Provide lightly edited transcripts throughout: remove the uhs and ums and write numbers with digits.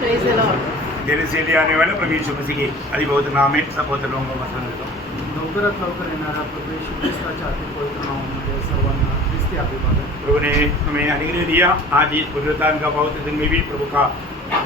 Praise the Lord. जैसे लिए आने वाला प्रभु यीशु मसीह की अधिभौत नाम में सपोत्र लोगों को मसलन देता हूँ। लवकरात लवकर येणाऱ्या प्रभू येशू ख्रिस्ताच्या अति पवित्र नावामध्ये सर्वांना ख्रिस्ती अभिवादन। प्रभु ने हमें अनुग्रह दिया। आज इस पुनरुत्थान का पवित्र दिन में भी प्रभु का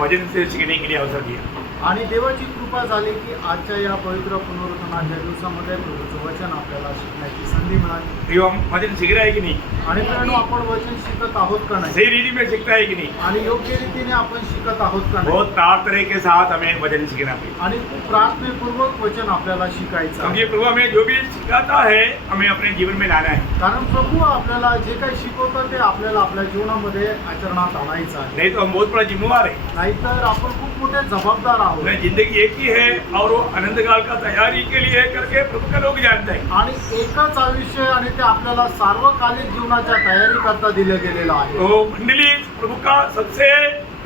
वचन से सीखने के लिए अवसर दिया। आणि देवाची कृपा झाली की आजच्या या पवित्र पुनरुत्थानाच्या दिवसामध्ये प्रभूचं वचन आपल्याला शिकण्याची संधी मिळाली। प्रियो हम वचन सीख रहा है कि नहीं? आणि मित्रांनो, आपण वचन शिकत आहोत का नाही? सही रीति में सीखता है कि नहीं? आणि योग्य रीतीने आपण शिकत आहोत का नाही? बहुत प्रार्थना के साथ हमें वचन सीखना चाहिए। आणि खूप प्रार्थनेपूर्वक वचन आपल्याला शिकायचं आहे। क्योंकि प्रभु हमें जो भी सिखाता है हमें अपने जीवन में लाना है। कारण प्रभू आपल्याला जे काही शिकवतात ते आपल्याला आपल्या जीवनामध्ये आचरणात आणायचं आहे। नहीं तो हम बहुत बड़ा जिम्मेवार है। नाहीतर आपण खूप मोठे जबाबदार आहोत। जिंदगी एक ही है और वो अनंत काल का तैयारी के लिए करके प्रभु का लोग जानते हैं। आणि एकच आयुष्य आणि ते आपल्याला सार्वकालिक जीवनाच्या तयारी करता दिलं गेलेलं आहे। तो मंडली प्रभु का सबसे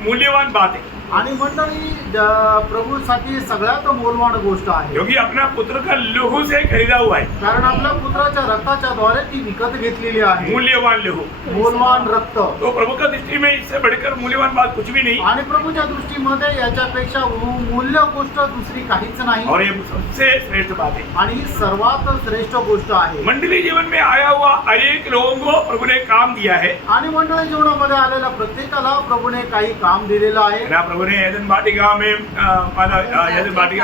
मूल्यवान बात है। आणि मंडळी, प्रभूसाठी सगळ्यात मौल्यवान गोष्ट आहे, क्योंकि अपना पुत्र का लहू से खरीदा हुआ है। कारण आपल्या पुत्राच्या रक्ताच्या द्वारे ती विकत घेतलेली आहे। मूल्यवान लहू, मौल्यवान रक्त। तो प्रभु का दृष्टि में इससे बढ़कर मूल्यवान बात कुछ भी नहीं। आणि प्रभूच्या दृष्टीमध्ये याच्यापेक्षा मूल्य गोष्ट दुसरी काहीच नाही। और ये सबसे श्रेष्ठ बात है। आणि ही सर्वात श्रेष्ठ गोष्ट आहे। मंडली जीवन में आया हुआ अनेक लोगों को प्रभु ने काम दिया है। आणि मंडळी जीवनामध्ये आलेल्या प्रत्येकाला प्रभूने काही काम दिलेलं आहे। प्रभु ने एदन वाटिका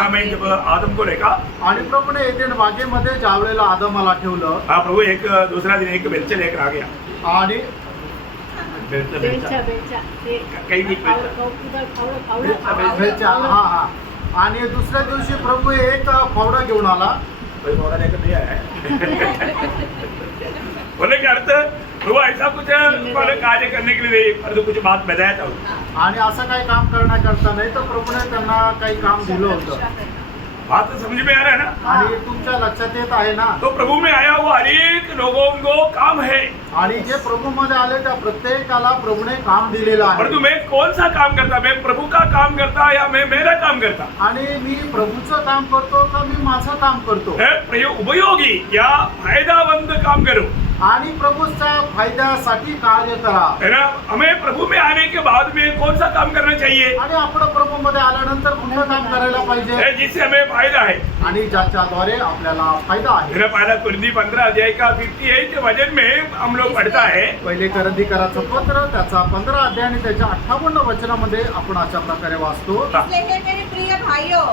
में जब आदम को देखा, आणि प्रभूने एदेन बागेमध्ये ज्यावेळेला आदमाला ठेवलं, प्रभु एक दूसरा दिन एक बेलचा लेकर आ गया। आणि बेंचा ते काही नाही बेलचा, हा, आणि दुसऱ्या दिवशी प्रभू एक फावडा घेऊन आला। कोई फावड़ा लेकर नहीं आया। बोले कि अर्थ प्रभु ऐसा कुछ कार्य करने के लिए नहीं, परंतु कुछ बात बताया था। आणि असं काही काम करण्याकरता नाही, तर प्रभूने त्यांना काही काम दिलं होतं। बात तो समझ में आ रहा है ना? आणि तुमच्या लक्षात येत आहे ना? तो प्रभु में आया हुआ अनेक लोगों को काम है। आणि जे प्रभू मध्ये आले त्या प्रत्येकाला प्रभूने काम दिलेलं आहे। परंतु मैं कौन सा काम करता? मैं प्रभु का काम करता या मैं मेरा काम करता? आणि मी प्रभूचं काम करतो का मी माझं काम करतो? उपयोगी या फायदामंद काम करो। आणि प्रभूच्या फायद्यासाठी कार्य करा, है ना? हमें प्रभु में आने के बाद में कौन सा काम करना चाहिए? आणि आपण प्रभू मध्ये आल्यानंतर कुठलं काम करायला पाहिजे? जिससे हमें फायदा है, आणि ज्याच्याद्वारे आपल्याला फायदा आहे। मेरा पहला कुरिन्थी 15 अध्याय का 58 वचन में हम लोग पढ़ता है। पहिले करंदीकराचं पत्र त्याचा 15 अध्याय आणि त्याच्या 58 वचनामध्ये आपण अशा प्रकारे वाचतो। इसलिए मेरे प्रिय भाइयों,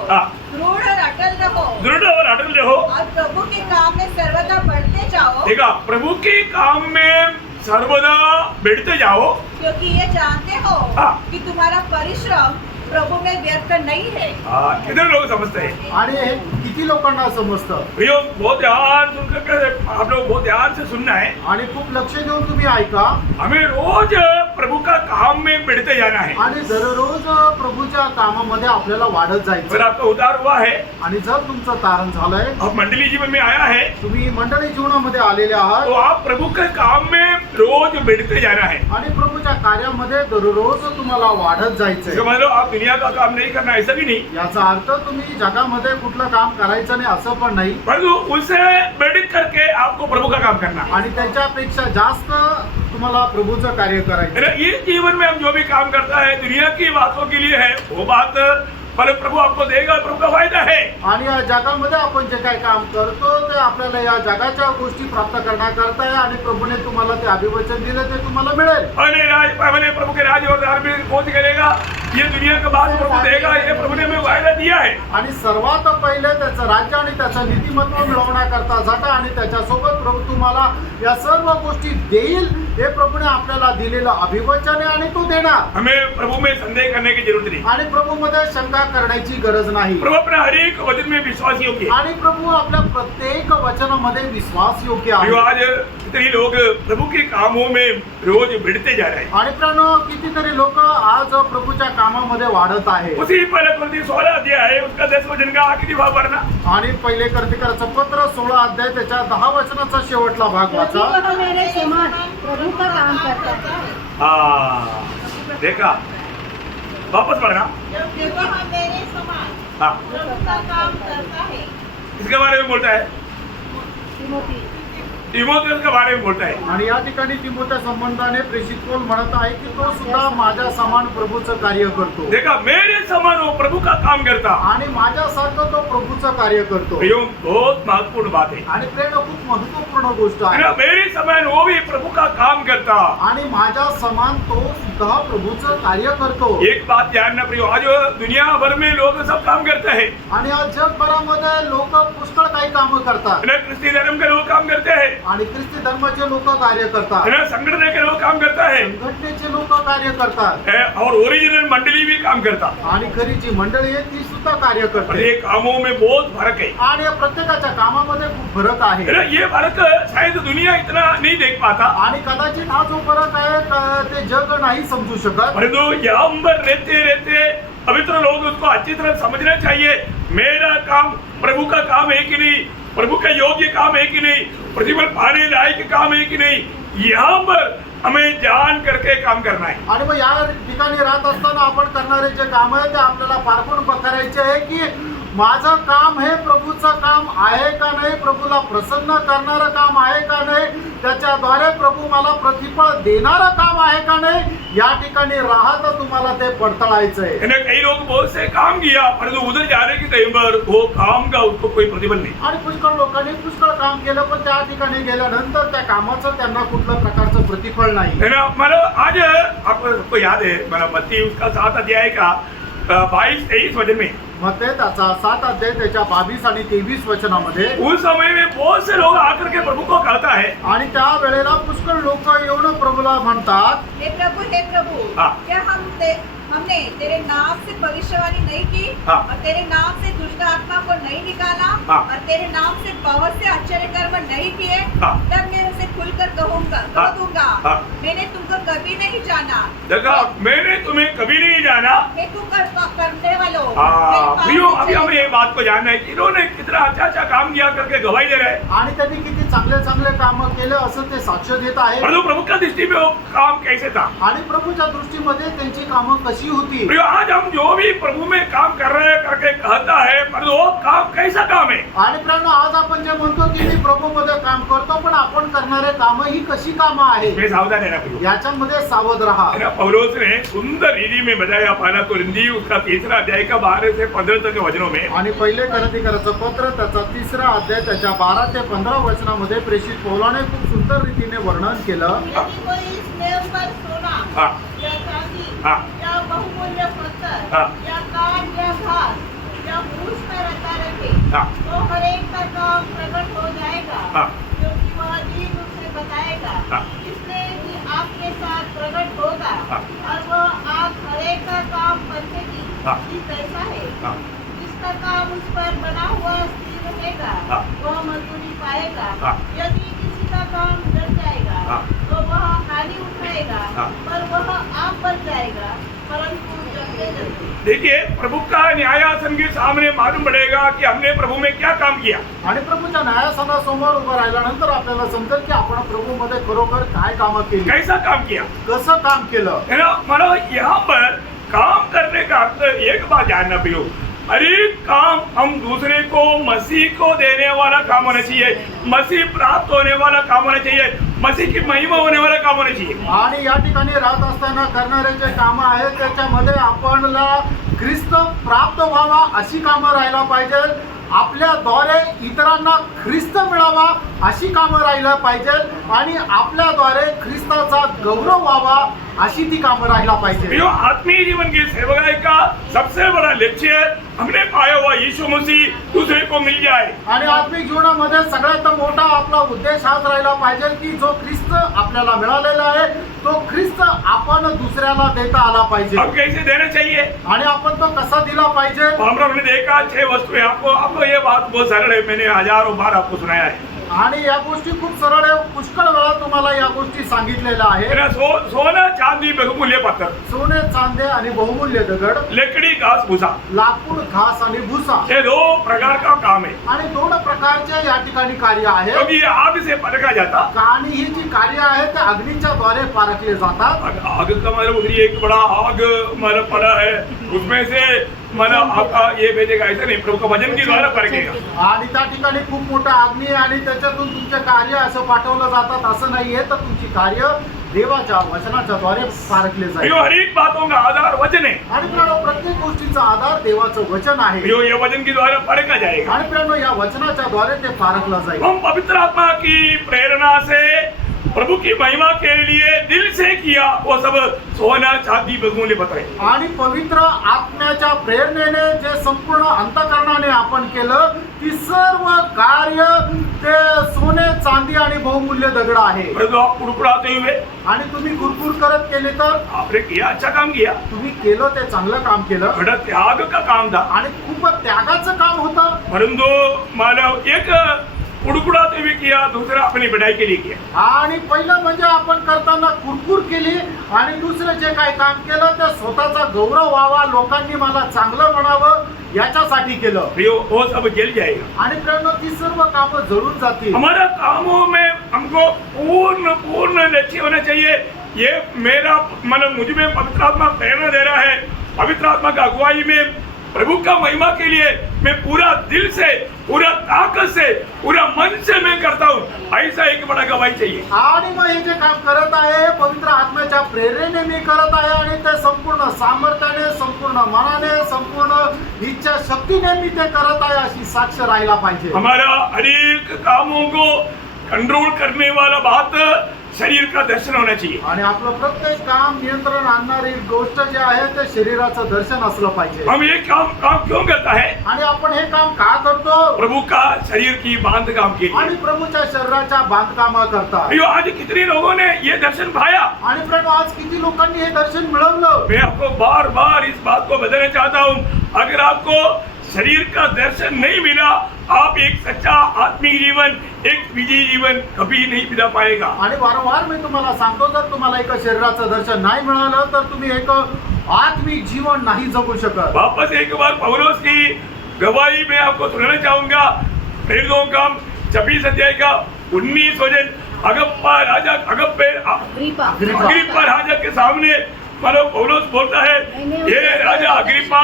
दृढ़ और अटल रहो। दृढ़ और अटल रहो और प्रभु के काम में सर्वदा बढ़ते जाओ। देखा, प्रभु के काम में सर्वदा बढ़ते जाओ, क्योंकि ये जानते हो कि तुम्हारा परिश्रम प्रभु में व्यर्थ नहीं है। कितने लोग समझते हैं? आणि हे किती लोकांना समजतं? भैया बहुत ध्यान सुनकर आप लोग बहुत ध्यान से सुनना है। आणि खूप लक्ष देऊन तुम्ही ऐका। हमें रोज प्रभु का काम में बढ़ते जाना है। आणि दररोज प्रभूच्या कामामध्ये आपल्याला वाढत अगर जायचं। आपका उद्धार हुआ है, आणि जर तुमचं तारण झालंय, आप मंडली जीवन में आया है, तुम्ही मंडळी जीवनामध्ये आलेले तो आहात, आप प्रभु के काम में रोज बढ़ते जाना है। आणि प्रभूच्या कार्यामध्ये दररोज तुम्हाला वाढत जायचंय। समझ लो, आप दुनिया का काम नहीं करना, ऐसा भी नहीं, याचा अर्थ तुम्ही जगामध्ये कुठलं काम करायचं नाही असं पण नाही, परंतु उससे बढ़ करके आपको प्रभु का काम करना। आणि त्याच्यापेक्षा जास्त तुम्हाला प्रभूचं कार्य करायचं। ये जीवन में हम जो भी काम करता है दुनिया की बातों के लिए है, वो बात पर प्रभु आपको देगा, प्रभु का फायदा है। आणि या जगामध्ये आपण जे काही काम करतो ते आपल्याला या जगाच्या गोष्टी प्राप्त करण्याकरता आहे, आणि प्रभूने तुम्हाला ते अभिवचन दिलं ते तुम्हाला मिळेल। मैंने प्रभु के राज्य और धार्मिक खोज करेगा, ये दुनिया का बात प्रभु देगा, ये प्रभु ने हमें वायदा दिया है। आणि सर्वात पहिले त्याचं राज्य आणि त्याचं नीतिमत्व मिळवण्याकरता जाता, आणि त्याच्यासोबत प्रभू तुम्हाला या सर्व गोष्टी देईल, हे प्रभूने आपल्याला दिलेलं अभिवचन आहे, आणि तो देणार। हमें प्रभु में संदेह करने की जरूरत नहीं, आणि प्रभू मध्ये शंका करण्याची गरज नाही। प्रभु अपने हर एक वचन में विश्वास योग्य है, आणि प्रभू आपल्या प्रत्येक वचनामध्ये विश्वास योग्य आहे। आज कितने लोग प्रभु के कामों में रोज बढ़ते जा रहे हैं, आणि प्रणो कितीतरी लोक आज प्रभूच्या कामामध्ये वाढत आहे। उसी पहले कुरिन्थी 16 अध्याय है, उसका 10 वचन का आखिरी भाग पढ़ना। आणि पहिले करंदीकराचं पत्र 16 अध्याय त्याच्या 10 वचनाचा शेवटला भाग वाचा। वह मेरे समान प्रभु का काम करता है। देखा, वापस पढ़ना। देखो, हम मेरे समान प्रभु का काम करता है। इसके बारे में बोलता है तिमोथी तीमोथेयुस के बारे में बोलता है। आणि या ठिकाणी तिमोथेच्या संबंधाने प्रेषित पौल म्हणत आहे की तो सुद्धा माझ्या समान प्रभूचं कार्य करतो. देखा, मेरे समान वो प्रभु का काम करता। आणि माझ्यासारखं तो प्रभूचं कार्य करतो. प्रियो, बहुत महत्वपूर्ण बात है। आणि प्रेम खूप महत्वपूर्ण गोष्ट आहे. मेरे समान वो भी प्रभु का काम करता। आणि माझ्या समान तो सुद्धा प्रभूचं कार्य करतो. एक बात ध्यान ना प्रियो, आज दुनिया भर में लोग सब काम करते हैं। आणि आज जगभरामध्ये लोक पुष्कळ काही कामं करतात. ख्रिस्ती धर्म के लोग काम करते हैं। आणि ख्रिस्ती धर्माचे लोक कार्य करतात. संगठन के लोग काम करता है। संघटनेचे लोक कार्य करतात. और ओरिजिनल मंडली भी काम करता। आणि खरी जी मंडळी आहे ती सुद्धा कार्य पर करते. ये कामों में बहुत फर्क है। आणि या प्रत्येकाच्या कामामध्ये खूप फरक आहे. ये फर्क शायद दुनिया इतना नहीं देख पाता। आणि कदाचित हा जो फरक आहे ते जग नाही समजू शकत. परंतु यहाँ पर रहते रहते पवित्र लोग उसको अच्छी तरह समझना चाहिए। मेरा काम प्रभु का काम है कि नहीं, प्रभु का योग्य काम है कि नहीं, प्रतिफल पाने लायक काम है कि नहीं, यहाँ पर हमें जान करके काम करना है। आणि मग या ठिकाणी राहत असताना आपण करणारे जे काम आहे ते आपल्याला पारखून करायचे आहे की माझं काम हे प्रभूचं काम आहे का नाही, प्रभूला प्रसन्न करणारं काम आहे का नाही, त्याच्याद्वारे प्रभू मला प्रतिफळ देणारं काम आहे का नाही, या ठिकाणी राहत तुम्हाला ते पडताळायचं आहे. कई लोग बहुत से काम किया परंतु उधर जाने के टाइम पर वो काम का उसको कोई प्रतिफल नहीं। आणि पुष्कळ लोकांनी पुष्कळ काम केलं पण त्या ठिकाणी गेल्यानंतर त्या कामाचं त्यांना कुठलं प्रकारचं प्रतिफळ नाही. मतलब आज आपको याद है, मतलब मत्ती उसका 7 अध्याय का 22-23 वचन में, मग ते त्याचा 7 अध्याय त्याच्या 22 आणि 23 वचनामध्ये उस समय में बहुत से लोग आकर के प्रभु को कहता है, आणि त्या वेळेला पुष्कळ लोक येऊन प्रभूला म्हणतात, हे प्रभु हाँ। क्या हमने तेरे नाम से भविष्यवाणी नहीं की, हाँ। और तेरे नाम से दुष्ट आत्मा को नहीं निकाला, हाँ। और तेरे नाम से बहुत से आश्चर्य कर्म नहीं किए, हाँ। तब मैं उसे खुलकर हाँ। कह दूंगा, हाँ। मैंने तुमको कभी नहीं जाना। देखा, मैंने तुम्हें कभी नहीं जाना। हे तू करने वालों, प्रियो, अभी हमें ये बात को जानना है कि इन्होंने कितना अच्छा काम किया करके गवाही दे रहे हैं। आणि त्यांनी किती चांगले चांगले काम केले असं ते साक्ष देत आहे. परंतु प्रभु का दृष्टि में वो काम कैसे था? आणि प्रभूच्या दृष्टीमध्ये त्यांची कामं कशी होती. प्रियो, आज हम जो भी प्रभु में काम कर रहे हैं करके कहता है, पर वो काम कैसा काम है? आणि प्रेरणा आज आपण जे म्हणतो की मी प्रभूमध्ये काम करतो पण आपण करणारे काम ही कशी कामं आहे मैं सावधान रहना प्रियो। याच्यामध्ये सावध राहा. पौलुस ने सुंदर रीति में बताया पहला कोरिन्थी उसका 3 अध्याय का 12 से 15 तक के वचनों में। आणि पहिले कोरिन्थीकराचं पत्र त्याचा 3 अध्याय त्याच्या 12 ते 15 वचनामध्ये प्रेषित पौलाने खूप सुंदर रीतीने वर्णन केलं. यदि कोई स्नेह पर सोना हाँ। या चांदी हाँ। या बहुमूल्य पत्थर हाँ। या काठ या घास या फूस में रखा रखे, हाँ। तो हर एक का काम प्रकट हो जाएगा, हाँ। क्योंकि वह दिन उसे बताएगा, हाँ। इसलिए कि आपके साथ प्रकट होगा, हाँ। और वह आप हर एक का काम परखेगी। हाँ। इस ऐसा है, हाँ। जिसका काम उस पर बना हुआ स्थिर रहेगा, हाँ। वह मजदूरी पाएगा। हाँ। यदि किसी का काम जल जाएगा, हाँ। तो वह हानि उठाएगा, हाँ। पर वह आप बच जाएगा, परंतु जलते जलते। देखिए, प्रभु का न्यायासन के सामने मालूम पड़ेगा कि हमने प्रभु में क्या काम किया। आणि प्रभूच्या न्यायासनासमोर उभं राहिल्यानंतर आपल्याला समजेल की आपण प्रभूमध्ये खरोखर काय कामं केली, कैसा काम किया, कसं काम केलं. है ना? मतलब यहाँ पर काम करने का अर्थ एक बात जानना प्रियो, हर एक काम हम दूसरे को मसीह को देने वाला काम होना चाहिए, मसीह प्राप्त होने वाला काम होना चाहिए, मसीह की महिमा होने वाला काम होना चाहिए. आणि या ठिकाणी राहत असताना करणारे जे कामं आहेत त्याच्यामध्ये आपल्याला ख्रिस्त प्राप्त व्हावा अशी कामं राहायला पाहिजे. आपल्याद्वारे इतरांना ख्रिस्त मिळावा अशी कामं राहायला पाहिजे आणि आपल्याद्वारे ख्रिस्ताचा गौरव व्हावा अशी ती कामं राहायला पाहिजे. आत्मीय जीवन की सेवकाई का सबसे बड़ा लक्ष्य हमने पाया हुआ यीशु मसीह दूसरे को मिल जाए. आणि आत्मिक जीवनामध्ये सगळ्यात मोठा आपला उद्देश हाच राहिला पाहिजे की जो ख्रिस्त आपल्याला मिळालेला आहे तो ख्रिस्त आपण दुसऱ्याला देता आला पाहिजे. अब कैसे देना चाहिए आणि आपण तो कसा दिला पाहिजे. हमने देखा 6 वस्तुएं. आपको ये बात बहुत सरल है, मैंने हजारों बार आपको सुनाया है. आणि या गोष्टी खूप सरळ आहे. पुष्कळ वेळा तुम्हाला या गोष्टी सांगितलेल्या आहेत. सोना चांदी बहुमूल्य पत्थर, सोने चांदे आणि बहुमूल्य दगड, लकड़ी घास भूसा, लाकूड घास आणि भुसा, ये 2 प्रकार का काम है. आणि 2 प्रकारचे या ठिकाणी कार्य आहे. क्योंकि ये आग से परखा जाता. आणि ही जी कार्य आहे ते अग्नीच्या द्वारे पारखले जातात. आग का मतलब एक बड़ा आग मतलब पड़ा है, उसमें से मतलब आपका ये भेजेगा ऐसा नहीं, प्रभु का वचन के द्वारा परखेगा। आणि त्या ठिकाणी खूप मोठा अग्नी आहे आणि त्याच्यातून तुमचे कार्य असं पाठवलं जातात असं नाहीये, तर तुमची कार्य देवाच्या वचनाच्या द्वारे पारखले जाईल। हर एक बातों का आधार वचन है, आणि प्रियानो, प्रत्येक गोष्टीचा आधार देवाचं वचन आहे ये वचन के द्वारा परखा जाएगा। आणि प्रियानो, या वचनाच्या द्वारे ते पारखलं जाईल। हम पवित्र आत्मा की प्रेरणा से प्रभु की महिमा के लिए दिल से किया वो सब सोना चांदी बगुले बताए। आणि पवित्र आत्म्याच्या प्रेरणेने जे संपूर्ण अंतःकरणाने आपण केलं ती सर्व कार्य ते सोने चांदी आणि बहुमूल्य दगड आहे। परंतु आप कुड़कुड़ाते हुए आणि तुम्ही गुरगुर करत केले तर आपने किया, अच्छा काम किया, तुम्ही केलं ते चांगलं काम केलं बड़ा त्याग का काम था, आणि खूप त्यागाचं काम होतं। परंतु मानव एक कुड़कुड़ाते हुए किया, दूसरा अपनी बढ़ाई के लिए किया। आणि पहिलं म्हणजे आपण करताना कुरकुर केली आणि दुसरं जे काही काम केलं ते स्वतःचा गौरव व्हावा, लोकांनी मला चांगलं म्हणावं याच्यासाठी केलं। प्रियो वो सब जल जाएगा। आणि प्रेरणा ती सर्व कामं जळून जातील। हमारा कामों में हमको पूर्ण पूर्ण लक्ष्य होना चाहिए। ये मेरा मतलब मुझ में पवित्र आत्मा प्रेरणा दे रहा है, पवित्र आत्मा का अगुवाई में प्रभु का महिमा के लिए मैं पूरा दिल से, पूरा ताकत से, पूरा मन से मैं करता हूँ, ऐसा एक बड़ा गवाही चाहिए। आणि मग हे जे काम करत आहे पवित्र आत्म्याच्या प्रेरणेने मी करत आहे आणि ते संपूर्ण सामर्थ्याने, संपूर्ण मनाने, संपूर्ण इच्छा शक्तीने मी ते करत आहे अशी साक्ष राहायला पाहिजे। हमारा अनेक कामों को कंट्रोल करने वाला बात शरीर का दर्शन होना चाहिए। आणि आपलं प्रत्येक काम नियंत्रण आणणारी गोष्ट जे आहे ते शरीराचं दर्शन असलं पाहिजे। हम ये काम क्यों करता है? आणि आपण हे काम का करतो? प्रभु का शरीर की बांध काम के लिए। आणि प्रभूच्या शरीराच्या बांधकामा करता। प्रियो, आज कितने लोगों ने ये दर्शन पाया? आणि प्रभू, आज किती लोकांनी हे दर्शन मिळवलं? मैं आपको बार बार इस बात को बताना चाहता हूँ, अगर आपको शरीर का दर्शन नहीं मिला, आप एक सच्चा आत्मिक जीवन, एक विजयी जीवन कभी नहीं बिता पाएगा। आणि वारंवार मी तुम्हाला सांगतो, जर तुम्हाला एक शरीराचं दर्शन नाही मिळालं तर तुम्ही एक आत्मिक जीवन नाही जगू शकत। वापस एक बार पौलुस की गवाही में आपको सुनाना चाहूंगा। प्रेरितों का 26 अध्याय का 19 वचन, अगप्पा अग्रिप्पा राजा के सामने मानो पौलुस बोलता है, ये राजा अग्रिप्पा,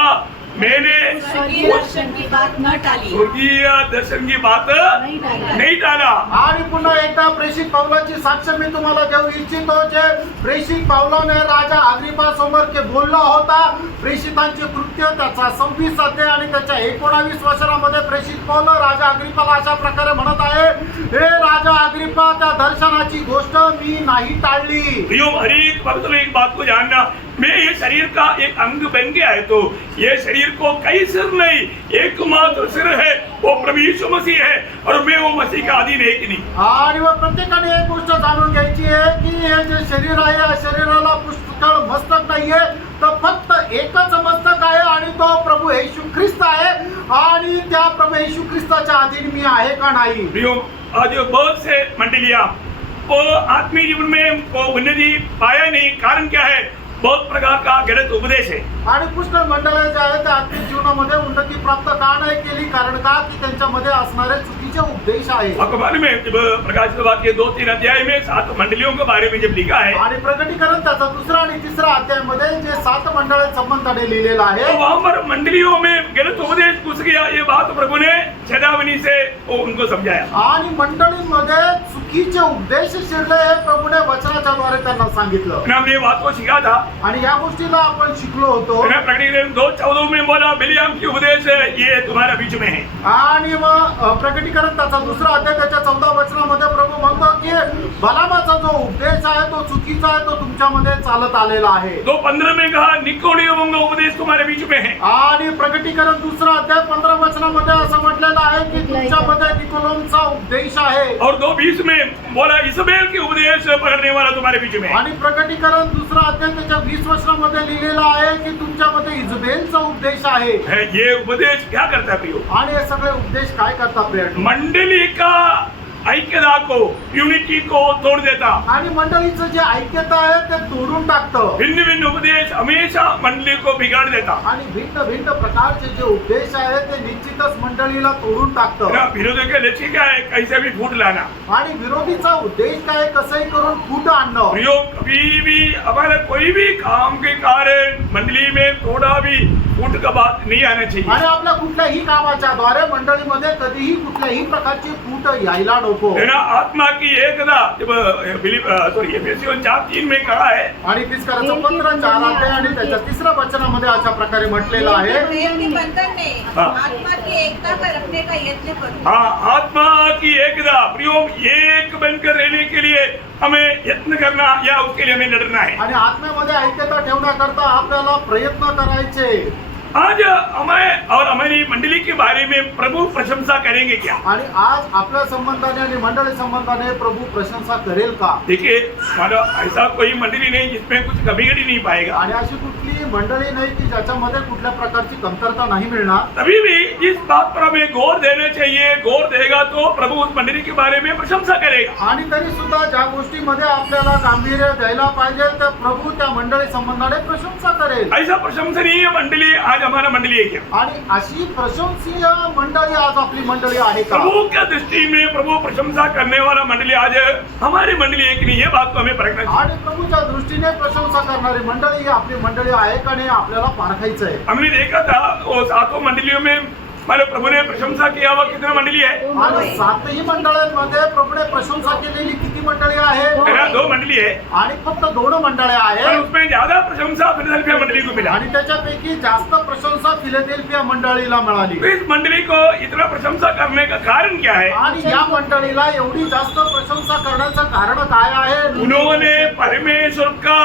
मैंने स्वर्गीय दर्शन की बात न टाली। स्वर्गीय दर्शन की बात नहीं टाला। आणि पुन्हा एकदा प्रेषित पौलाची साक्ष मी तुम्हाला देऊ इच्छितो, जे प्रेषित पौलाने राजा अग्रिप्पा समोर के बोलला होता। प्रेषितांचे कृत्य त्याचा 26 अध्याय आणि त्याच्या 19 वचनामध्ये प्रेषित पौल राजा अग्रिप्पाला अशा प्रकारे म्हणत आहे, हे राजा अग्रिप्पा, त्या दर्शनाची गोष्ट मी नाही टाळली। प्रियो, हरेक भक्त एक बात को जानना, मैं ये शरीर का एक अंग बन के आए तो ये शरीर को कई सिर नहीं, एकमात्र सिर है, वो प्रभु यीशु मसीह है, और मैं वो मसीह का अधीन है कि नहीं। आणि मग प्रत्येकाने एक गोष्ट जाणून घ्यायची आहे की हे जे शरीर आहे या शरीराला पुष्कळ मस्तक नाहीये, तर फक्त एकच मस्तक आहे आणि तो प्रभु येशू ख्रिस्त आहे। आणि त्या प्रभु येशू ख्रिस्ताच्या अधीन मी आहे का नाही? प्रियो, आज बहुत से मंडलियां वो आत्मीय जीवन में वो उन्नति पाया नहीं, कारण क्या है? बहुत प्रकार का गलत उपदेश है। आणि पुष्कळ मंडळ जे आहेत त्या आत्मिक जीवनामध्ये उन्नती प्राप्त का नाही केली? कारण का की त्यांच्यामध्ये असणारे चुकीचे उपदेश आहेत। आपको मालूम है, जब प्रकाशित वाक्य के 2-3 अध्याय में 7 मंडलियों के बारे में जब लिखा है, आणि प्रकटीकरण त्याचा 2रा आणि 3रा अध्यायामध्ये जे 7 मंडळ संबंधाने लिहिलेलं आहे, तो वहां पर मंडलियों में गलत उपदेश घुस गया। ये बात प्रभु ने चेतावनी से उनको समझाया। आणि मंडळींमध्ये चुकीचे उपदेश शिरले हे प्रभूने वचनाच्या द्वारे त्यांना सांगितलं। हमने ये बात को सीखा था। आणि या गोष्टीला आपण शिकलो होतो। प्रकटीकरण 2:14 में बोला, बिलियाम की उपदेश ये तुम्हारे बीच में है। आणि मग प्रकटीकरण त्याचा 2रा अध्याय त्याच्या 14 वचनामध्ये प्रभू म्हणतो की बलामाचा जो उपदेश आहे तो चुकीचा आहे, तो तुमच्यामध्ये चालत आलेला आहे। 2:15 में कहा, निकोडिमों का उपदेश तुम्हारे बीच में है। आणि प्रकटीकरण 2रा अध्याय 15 वचनामध्ये असं म्हटलेलं आहे की तुमच्यामध्ये निकोलोमचा उपदेश आहे। और 2:20 में बोला, इजबेल की उपदेश पकड़ने वाला तुम्हारे बीच में है। आणि प्रकटीकरण 2रा अध्याय त्याच्या 20 वचनामध्ये लिहिलेलं आहे की तुमच्यामध्ये इजबेलचा उपदेश आहे। ये उपदेश क्या करता है प्रियो? आणि हे सगळे उपदेश काय करतात प्रिय? मंडली का ऐक्यता को, यूनिटी को तोड़ देता। आणि मंडळीचं जे ऐक्यता आहे ते तोडून टाकतं। भिन्न भिन्न उपदेश हमेशा मंडली को बिगाड़ देता। आणि भिन्न भिन्न प्रकारचे जे उपदेश आहे ते निश्चितच मंडळीला तोडून टाकतं। विरोधी के लक्ष्य क्या है? कैसे भी फूट लाना। आणि विरोधीचा उद्देश काय? कसंही करून फूट आणणं। प्रियो, कभी भी हमारा कोई भी काम के कारण मंडली में थोड़ा भी फूट का बात नहीं आना चाहिए. आणि आपल्या कुठल्याही कामाच्या द्वारे मंडळीमध्ये कधीही कुठल्याही प्रकारची फूट यायला नको. है ना, आत्मा की एकता जब एफेसियों 4:3 में कहा है. आणि फिसकाराचं पत्र 4 अध्याय आणि त्याच्या 3ऱ्या वचनामध्ये अशा प्रकारे म्हटलेलं आहे. प्रेम के बंधन में हाँ. आत्मा की एकता का रखने का यत्न करो. हाँ, आत्मा की एकता प्रियो एक बनकर रहने के लिए हमें यत्न करना या उसके लिए हमें लड़ना है. आणि आत्म्यामध्ये ऐक्यता ठेवण्याकरता आपल्याला प्रयत्न करायचे. आज हमें और हमारी मंडली के बारे में प्रभु प्रशंसा करेंगे क्या? आणि आज आपल्या संबंधाने आणि मंडळी संबंधाने प्रभू प्रशंसा करेल का? देखिए, मानो ऐसा कोई मंडली नहीं जिसमें कुछ कमी घटी नहीं पाएगा. आणि अशी कुठली मंडळी नाही की ज्याच्यामध्ये कुठल्या प्रकारची कमतरता नाही मिळणार. तभी भी जिस बात पर हमें गौर देना चाहिए, गौर देगा तो प्रभु उस मंडली के बारे में प्रशंसा करेगा. आणि तरी सुद्धा ज्या गोष्टीमध्ये आपल्याला गांभीर्य द्यायला पाहिजे त्या प्रभू त्या मंडळी संबंधाने प्रशंसा करेल. ऐसा प्रशंसनीय मंडली आज हमारा मंडली है क्या? आणि अशी प्रशंसीय मंडळी आज आपली मंडळी आहे का? प्रभु की दृष्टि में प्रभु प्रशंसा करने वाला मंडली आज हमारी मंडली है कि नहीं, ये बात को हमें परखना चाहिए. आणि प्रभूच्या दृष्टीने प्रशंसा करणारी मंडळी ही आपली मंडळी आहे का नाही आपल्याला पारखायचं आहे. हमने देखा था वो 7 मंडलियों में हमारे प्रभु ने प्रशंसा किया हुआ कितना मंडली है? आणि 7ही मंडळांमध्ये प्रभूने प्रशंसा केलेली किती मंडळी आहे? 2 मंडली है. आणि फक्त 2 मंडळ्या और आहेत. उसमें ज्यादा प्रशंसा फिलाडेल्फिया मंडली को मिला. आणि त्याच्यापैकी जास्त प्रशंसा फिलाडेल्फिया मंडळीला मिळाली. तो इस मंडली को इतना प्रशंसा करने का कारण क्या है? आणि या मंडळीला एवढी जास्त प्रशंसा करण्याचं कारण काय आहे? उन्होंने परमेश्वर का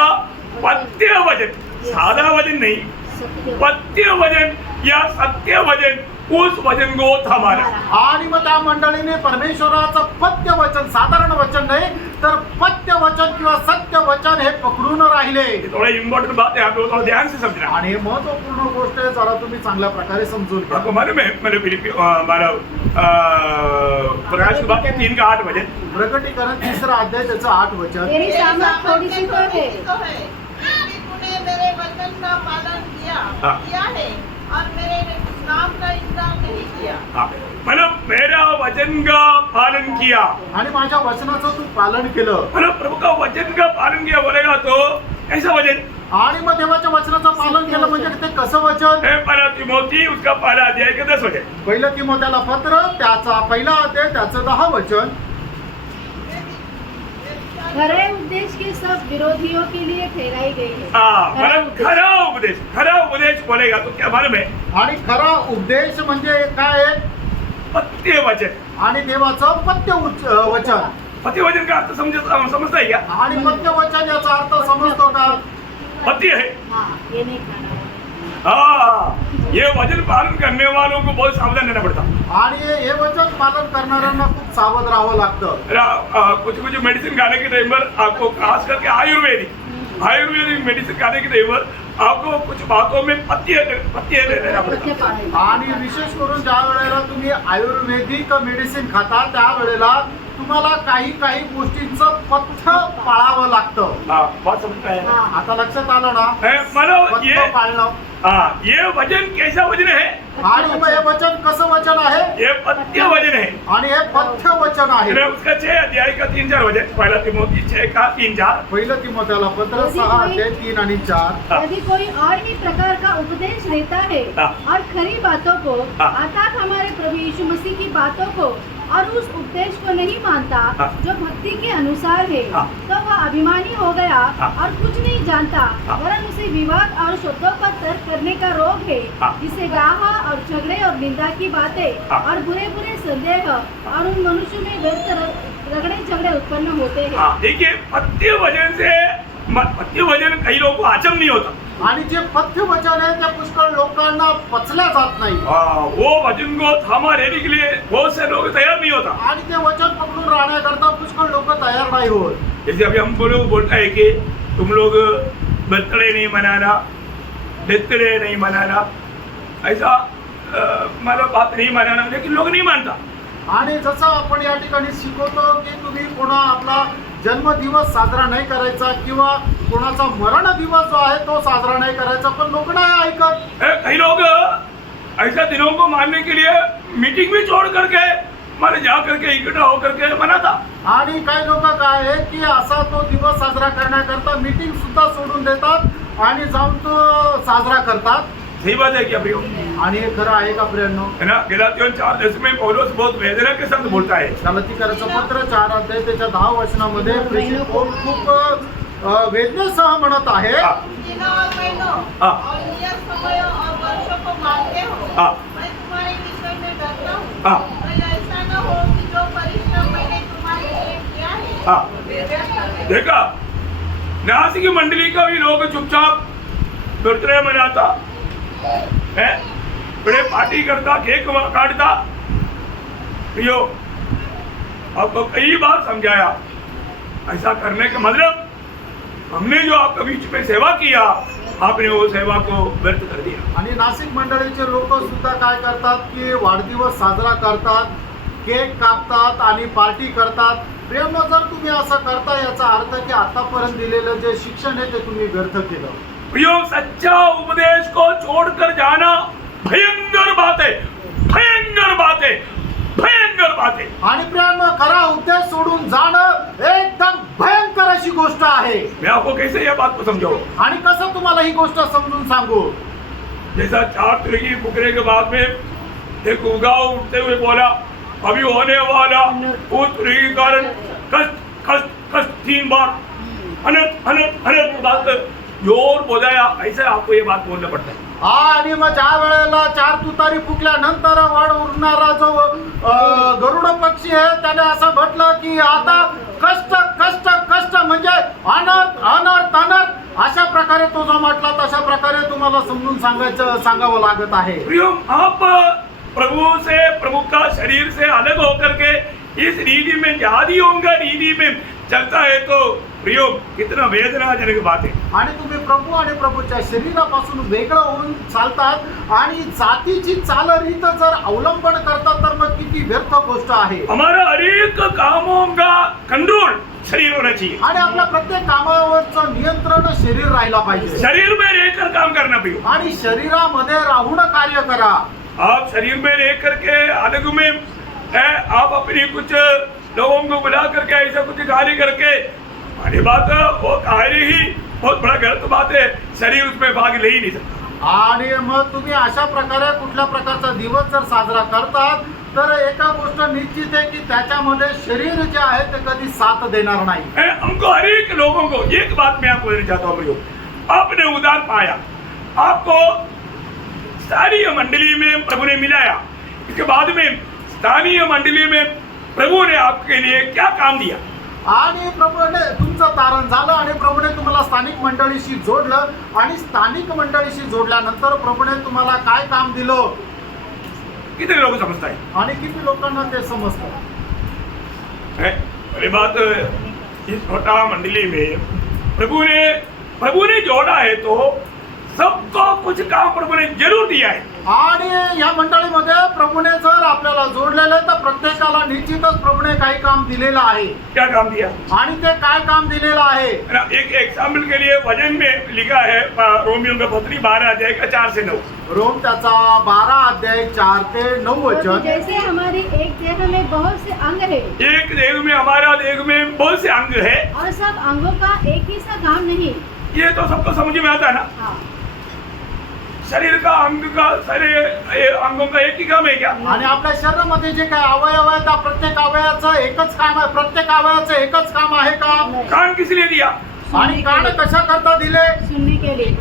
पत्य वचन, सादा वचन नहीं, पत्य वचन या सत्य वचन, उस वचन को थामाना. आणि मग त्या मंडळीने परमेश्वराचं पत्य वचन, साधारण वचन नाही तर पत्य वचन किंवा सत्य वचन हे पकडून राहिले. ये थोड़ा इम्पोर्टेंट बात है, आप लोग थोड़ा ध्यान से समझना. आणि हे महत्वपूर्ण गोष्ट आहे, जरा तुम्ही चांगल्या प्रकारे समजून घ्या. आपको मालूम है मैंने हमारा प्रकाश की बात है 3 का 8 वचन. प्रकटीकरण 3रा अध्याय त्याचं 8 वचन. मेरी सामर्थ थोड़ी सी तो है कि तूने मेरे वचन का पालन हाँ. किया है और मेरे नाम का इनकार नहीं किया. हाँ, मतलब मेरा वचन का पालन किया. आणि माझ्या वचनाचं तू पालन केलं. मतलब प्रभु का वचन का पालन किया बोलेगा तो ऐसा वचन. आणि मग देवाच्या वचनाचं पालन केलं म्हणजे ते कसं वचन? है पहला तिमोथी उसका पहला अध्याय के 10 वचन. पहिलं तिमोथेला पत्र त्याचा पहिला अध्याय त्याचं 10 वचन. खरे उपदेश के सब विरोधियों के लिए ठहराई गई है. हाँ, मतलब खरा उपदेश बोलेगा तो क्या मालूम है? आणि खरा उपदेश म्हणजे काय आहे? पत्य वचन. आणि देवाचं पत्य वचन. पत्य वचन का अर्थ समझता है क्या? आणि पत्य वचन याचा अर्थ समजतो का? पत्य है. हाँ, ये नहीं खाना. हाँ, ये वचन पालन करने वालों को बहुत सावधान रहना पड़ता. आणि हे वचन पालन करणाऱ्यांना खूप सावध राहावं लागतं. कुछ मेडिसिन खाने के टाइम पर आपको खास करके आयुर्वेदिक मेडिसिन खाने के टाइम पर आपको कुछ बातों में पत्य लेना पड़ता. आणि विशेष करून ज्या वेळेला तुम्ही आयुर्वेदिक मेडिसिन खाता त्यावेळेला तुम्हाला काही गोष्टींचं पथ्य पाळावं लागतं. हाँ, बात समझता है. आता लक्षात आलं ना? मानो पथ्य पाळणं. हाँ, ये वचन कैसा वचन है? आणि मग हे वचन कसं वचन आहे? ये पत्य वचन है. आणि हे पथ्य वचन आहे. उसका 6 अध्याय का 3-4 वचन. पहला तिमोथी 6 का 3-4. पहिलं तिमोथेला पत्र 6 अध्याय 3 आणि 4. यदि कोई और ही प्रकार का उपदेश लेता है हाँ. और खरी बातों को हाँ. अर्थात हमारे प्रभु यीशु मसीह की बातों को और उस उपदेश को नहीं मानता हाँ. जो भक्ति के अनुसार है हाँ. तो वह अभिमानी हो गया हाँ. और कुछ नहीं जानता हाँ. वरन उसे विवाद और शब्दों पर तर्क करने का रोग है हाँ. जिससे गाह और झगड़े और निंदा की बातें हाँ. और बुरे बुरे संदेह और उन मनुष्यों में व्यर्थ रगड़े झगड़े उत्पन्न होते हैं. हाँ, देखिए पत्य वचन कई लोगों को हजम नहीं होता. आणि जे पथ्य वचन आहे ते पुष्कळ लोकांना पचल्या जात नाही. वो वचन को थामा रहने के लिए बहुत से लोग तैयार नहीं होता. आणि ते वचन पकडून राहण्याकरता पुष्कळ लोक तयार नाही होत. जैसे अभी हम लोग बोलता है कि तुम लोग बर्थडे नहीं मनाना, डेथडे नहीं मनाना, ऐसा मतलब बात नहीं मनाना, लेकिन लोग नहीं मानता. आणि जसं आपण या ठिकाणी शिकवतो की तुम्ही कोणा आपला जन्मदिवस साजरा नाही करायचा किंवा कोणाचा मरण दिवस जो आहे तो साजरा नाही करायचा, पण लोक नाही ऐकत. कई लोग ऐसा दिनों को मानने के लिए मीटिंग भी छोड़ करके माने जा करके इकट्ठा होकर के मनाता. आणि काही लोक काय आहे की असा तो दिवस साजरा करण्याकरता मीटिंग सुद्धा सोडून देतात आणि जाऊन तो साजरा करतात. सही बात है क्या प्रियो? आणि हे खरं आहे का प्रियांनो? है ना? गलातियों 4:10 में पौलुस बहुत वेदना के साथ बोलता है। गलातीकराचं पत्र 4 अध्याय त्याच्या 10 वचनामध्ये प्रेषित पौल खूप वेदनेसह म्हणत आहे, दिनों और महीनों हाँ। और नियत समयों और वर्षों को मानते हो। हाँ। मैं तुम्हारे विषय में डरता हूँ। हाँ। कहीं ऐसा न हो कि जो परिश्रम मैंने तुम्हारे लिए किया है हाँ। व्यर्थ करे। देखा, नासिक मंडली का भी लोग चुपचाप बर्थडे मनाता है, बड़े पार्टी करता, केक काटता। प्रियो, आपको कई बार समझाया, ऐसा करने का मतलब हमने जो आपके बीच में सेवा किया, आपने वो सेवा को व्यर्थ कर दिया। आणि नाशिक मंडळीचे लोक सुद्धा काय करतात की वाढदिवस साजरा करतात, केक कापतात आणि पार्टी करतात। प्रेम, जर तुम्ही असं करता याचा अर्थ की आतापर्यंत दिलेलं जे शिक्षण आहे ते तुम्ही व्यर्थ केलं। प्रियो, सच्चा उपदेश को छोड़कर जाना भयंकर बात है, भयंकर बात है, भयंकर बात है। आणि प्रेम, खरा उद्देश सोडून जाणं एकदम भयंकर अशी गोष्ट आहे। मैं आपको कैसे ये बात को समझाऊं? आणि कसं तुम्हाला ही गोष्ट समजून सांगू? जैसा 4 तिरंगी फुकने के बाद में एक उगाव उठते हुए बोला, अभी होने वाला उस तिरंगी के कारण कष्ट कष्ट कष्ट 3 बार अनंत अनंत अनंत बात जोर बोलाया, ऐसे आपको ये बात बोलना पड़ता है। आणि मग ज्या वेळेला 4 तुतारी फुकल्यानंतर वाढ उरणारा जो गरुड पक्षी आहे त्याने असं म्हटलं की आता कष्ट कष्ट कष्ट म्हणजे अनर्थ अनर्थ अनर्थ, अशा प्रकारे तो जो म्हटला तशा प्रकारे तुम्हाला समजून सांगावं लागत आहे। प्रियो, आप प्रभु से, प्रभु का शरीर से अलग होकर के इस रीति में जातियों का रीति में चलता है तो प्रियो, कितना वेदनाजनक बात है। आणि तुम्ही प्रभू आणि प्रभूच्या शरीरापासून वेगळं होऊन चालतात आणि जातीची चालरीत जर अवलंबन करतात तर मग किती व्यर्थ गोष्ट आहे। हमारा हर एक कामों का कंट्रोल शरीर होना चाहिए, आणि आपल्या प्रत्येक कामावरचं नियंत्रण शरीर राहिला पाहिजे। शरीर में रहकर काम करना प्रियो। आणि शरीरामध्ये राहून कार्य करा। आप शरीर में लेकर के अलग में आप अपनी कुछ लोगों को बुला करके ऐसा कुछ कार्य करके, हमारी बात वो कार्य ही बहुत बड़ा गलत बात है, शरीर उसमें भाग ले ही नहीं सकता। आणि मग तुम्ही अशा प्रकारे कुठल्या प्रकारचा दिवस जर साजरा करतात तर एका गोष्ट निश्चित आहे की त्याच्यामध्ये शरीर जे आहे ते कधी साथ देणार नाही। हमको हर एक लोगों को एक बात मैं आपको देना चाहता हूँ, आपने उदार पाया, आपको स्थानीय मंडली में प्रभु ने मिलाया, इसके बाद में स्थानीय मंडली में प्रभु ने आपके लिए क्या काम दिया? आणि प्रभूने तुमचं तारण झालं आणि प्रभूने तुम्हाला स्थानिक मंडळीशी जोडलं आणि स्थानिक मंडळीशी जोडल्यानंतर प्रभूने तुम्हाला काय काम दिलं? कितने लोग समझता है? आणि किती लोकांना ते समजतं? पहली बात, इस छोटा मंडली में प्रभु ने जोड़ा है तो सबको कुछ काम प्रभु ने जरूर दिया है। आणि या मंडळीमध्ये प्रभूने जर आपल्याला जोडलेलं तर प्रत्येकाला निश्चितच प्रभूने काही काम दिलेलं आहे। क्या काम दिया? आणि ते काय काम दिलेलं आहे? एक एग्जाम्पल के लिए वचन में लिखा है रोमियो का पत्री 12 अध्याय का 4 से 9। रोम त्याचा 12 अध्याय 4 ते 9 वचन। जैसे हमारी एक देह में बहुत से अंग है, एक देह में, हमारा देह में बहुत से अंग है और सब अंगों का एक ही सा काम नहीं। ये तो सबको समझ में आता है ना। हाँ। शरीर का अंग का सारे अंगों का एक ही काम है क्या? आणि आपल्या शरीरामध्ये जे काही अवयव आहेत त्या प्रत्येक अवयवाचं एकच काम आहे, प्रत्येक अवयवाचं एकच काम आहे का? कान किस लिए दिया? आणि कान कशा करता दिले? सुनने के लिए।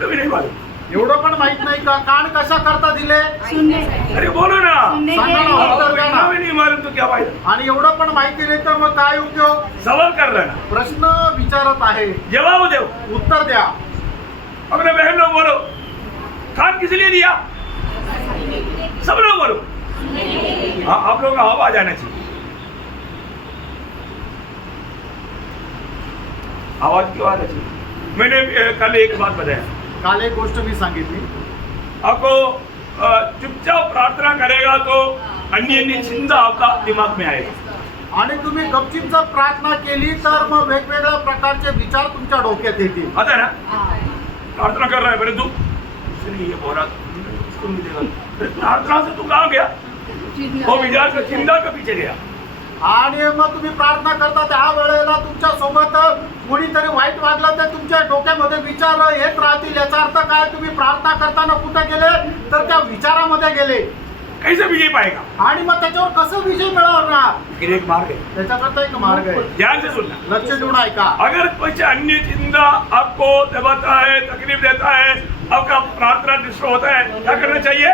कभी नहीं मालूम। एवढं पण माहित नाही का कान कशा करता दिले? सुनने अरे बोलो ना। सुनने सांगा के ना, लिए। उत्तर द्या ना। भी नहीं मालूम तो क्या फायदा? आणि एवढं पण माहिती नाही तर मग काय उपयोग? सवाल कर रहा है ना, प्रश्न विचारत आहे, जवाब दो। उत्तर द्या। अपने बहन लोग बोलो, कान किस लिए दिया? सब लोग बोलो। हाँ, आप लोगों का आवाज आना चाहिए। आवाज क्यों आना चाहिए? मैंने कल एक बात बताया, काल एक गोष्ट मी सांगितली, आपको चुपचाप प्रार्थना करेगा तो अन्य चिंता आपका दिमाग में आएगा। आणि तुम्ही गपचीप जर प्रार्थना केली तर मग वेगवेगळ्या प्रकारचे विचार तुमच्या डोक्यात येतील। आता है ना, प्रार्थना कर रहा है, मेरे तू इसने ये बोला इसको नहीं देगा, प्रार्थना से तू कहाँ गया? वो विचार का चिंता के पीछे गया। आणि मग तुम्ही प्रार्थना करता त्या वेळेला तुमच्या सोबत कोणीतरी वाईट वागलं तर तुमच्या डोक्यामध्ये विचार येत राहतील. याचा अर्थ काय? तुम्ही प्रार्थना करताना कुठे गेले तर त्या विचारामध्ये गेले. कैसे विजय पाएगा? आणि मग त्याच्यावर कसं विजय मिळवणार? फिर एक मार्ग है, त्याच्याकरता एक मार्ग आहे. ध्यान से सुनना. लक्ष देऊन ऐका. अगर कुछ अन्य चिंता आपको दबाता है, तकलीफ देता है, आपका प्रार्थना डिस्टर्ब होता है, क्या करना चाहिए?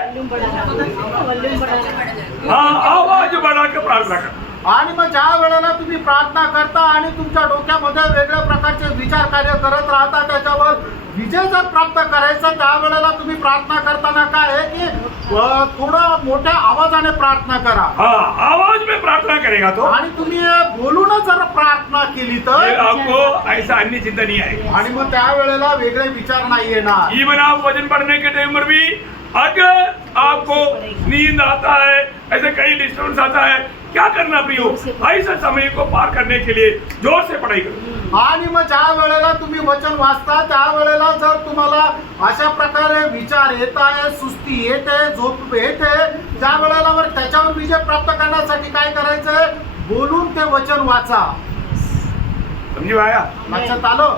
हाँ, आवाज बढ़ा के प्रार्थना करना. आणि मग ज्या वेळेला तुम्ही प्रार्थना करता आणि तुमच्या डोक्यामध्ये वेगळ्या प्रकारचे विचार कार्य करत राहता, त्याच्यावर विजय जर प्राप्त करायचा त्यावेळेला तुम्ही प्रार्थना करताना काय आहे की थोडं मोठ्या आवाजाने प्रार्थना करा. हाँ, आवाज में प्रार्थना करेगा तो आणि तुम्ही बोलून जर प्रार्थना केली फिर तर आपको ऐसा अन्य चिंता नहीं आएगी. आणि मग त्यावेळेला वेगळे विचार नाही येणार. इवन आप वजन बढ़ने के टाइम पर भी अगर आपको नींद आता है, ऐसे कई डिस्टर्बेंस आता है, क्या करना प्रियो? ऐसे समय को पार करने के लिए जोर से पढ़ाई करो. आणि मग ज्या वेळेला तुम्ही वचन वाचता त्यावेळेला जर तुम्हाला अशा प्रकारे विचार येत आहे, सुस्ती येते, झोप येते, त्या वेळेला वर त्याच्यावर विजय प्राप्त करण्यासाठी काय करायचंय? बोलून ते वचन वाचा. समझ आया? लक्षात आलं?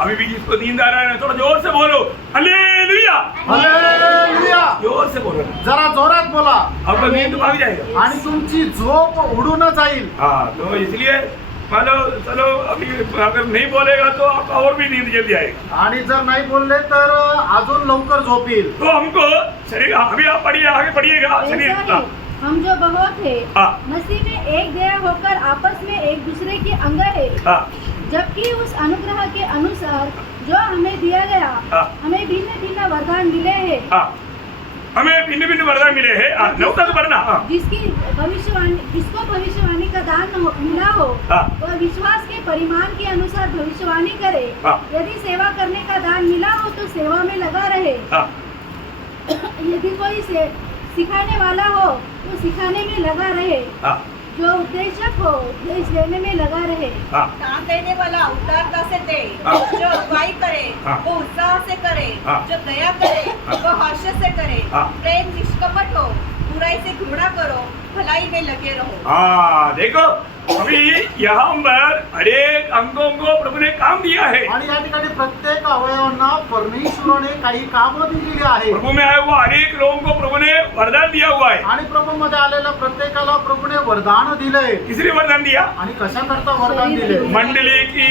अभी भी जिसको नींद आ रहा है थोड़ा जोर से बोलो हालेलुया. हालेलुया. जोर से बोलो, जरा जोरात बोला आपका नींद भाग जाएगा. आणि तुमची झोप उडून जाईल. हाँ, तो इसलिए मानो चलो अभी अगर नहीं बोलेगा तो आपका और भी नींद जल्दी आएगा. आणि जर नाही बोलले तर अजून लवकर झोप येईल. तो हमको शरीर, अभी आप पढ़िए, आगे पढ़िएगा. शरीर ऐसा ही हम जो बहुत है हाँ. मसीह में एक देह होकर आपस में एक दूसरे के अंग है, हाँ, जबकि उस अनुग्रह के अनुसार जो हमें दिया गया, हाँ. हमें भिन्न भिन्न वरदान मिले हैं, हाँ, हमें भिन्न भिन्न वरदान मिले हैं. हाँ, नौता तो पढ़ना. हाँ, जिसको भविष्यवाणी का दान मिला हो हाँ. वह विश्वास के परिमाण के अनुसार भविष्यवाणी करे. हाँ. यदि सेवा करने का दान मिला हो तो सेवा में लगा रहे. हाँ, यदि कोई सिखाने वाला हो तो सिखाने में लगा रहे. हाँ, जो उपदेशक हो उपदेश लेने में लगा रहे. हाँ, दान देने वाला उदारता से दे, हाँ. जो अगुवाई करे हाँ. वो उत्साह से करे, हाँ. जो दया करे हाँ. वो हर्ष से करे, हाँ. प्रेम निष्कपट हो, बुराई से घृणा करो, भलाई में लगे रहो. हाँ. देखो अभी यहाँ पर अनेक अंगों को प्रभु ने काम दिया है. आणि या ठिकाणी प्रत्येक अवयवांना परमेश्वराने काही कामं दिलेली आहे. प्रभु में आए हुआ अनेक लोगों को प्रभु ने वरदान दिया हुआ है. आणि प्रभू मध्ये आलेल्या प्रत्येकाला प्रभूने वरदान दिले. किसने वरदान दिया? आणि कशा करता वरदान दिले? मंडली की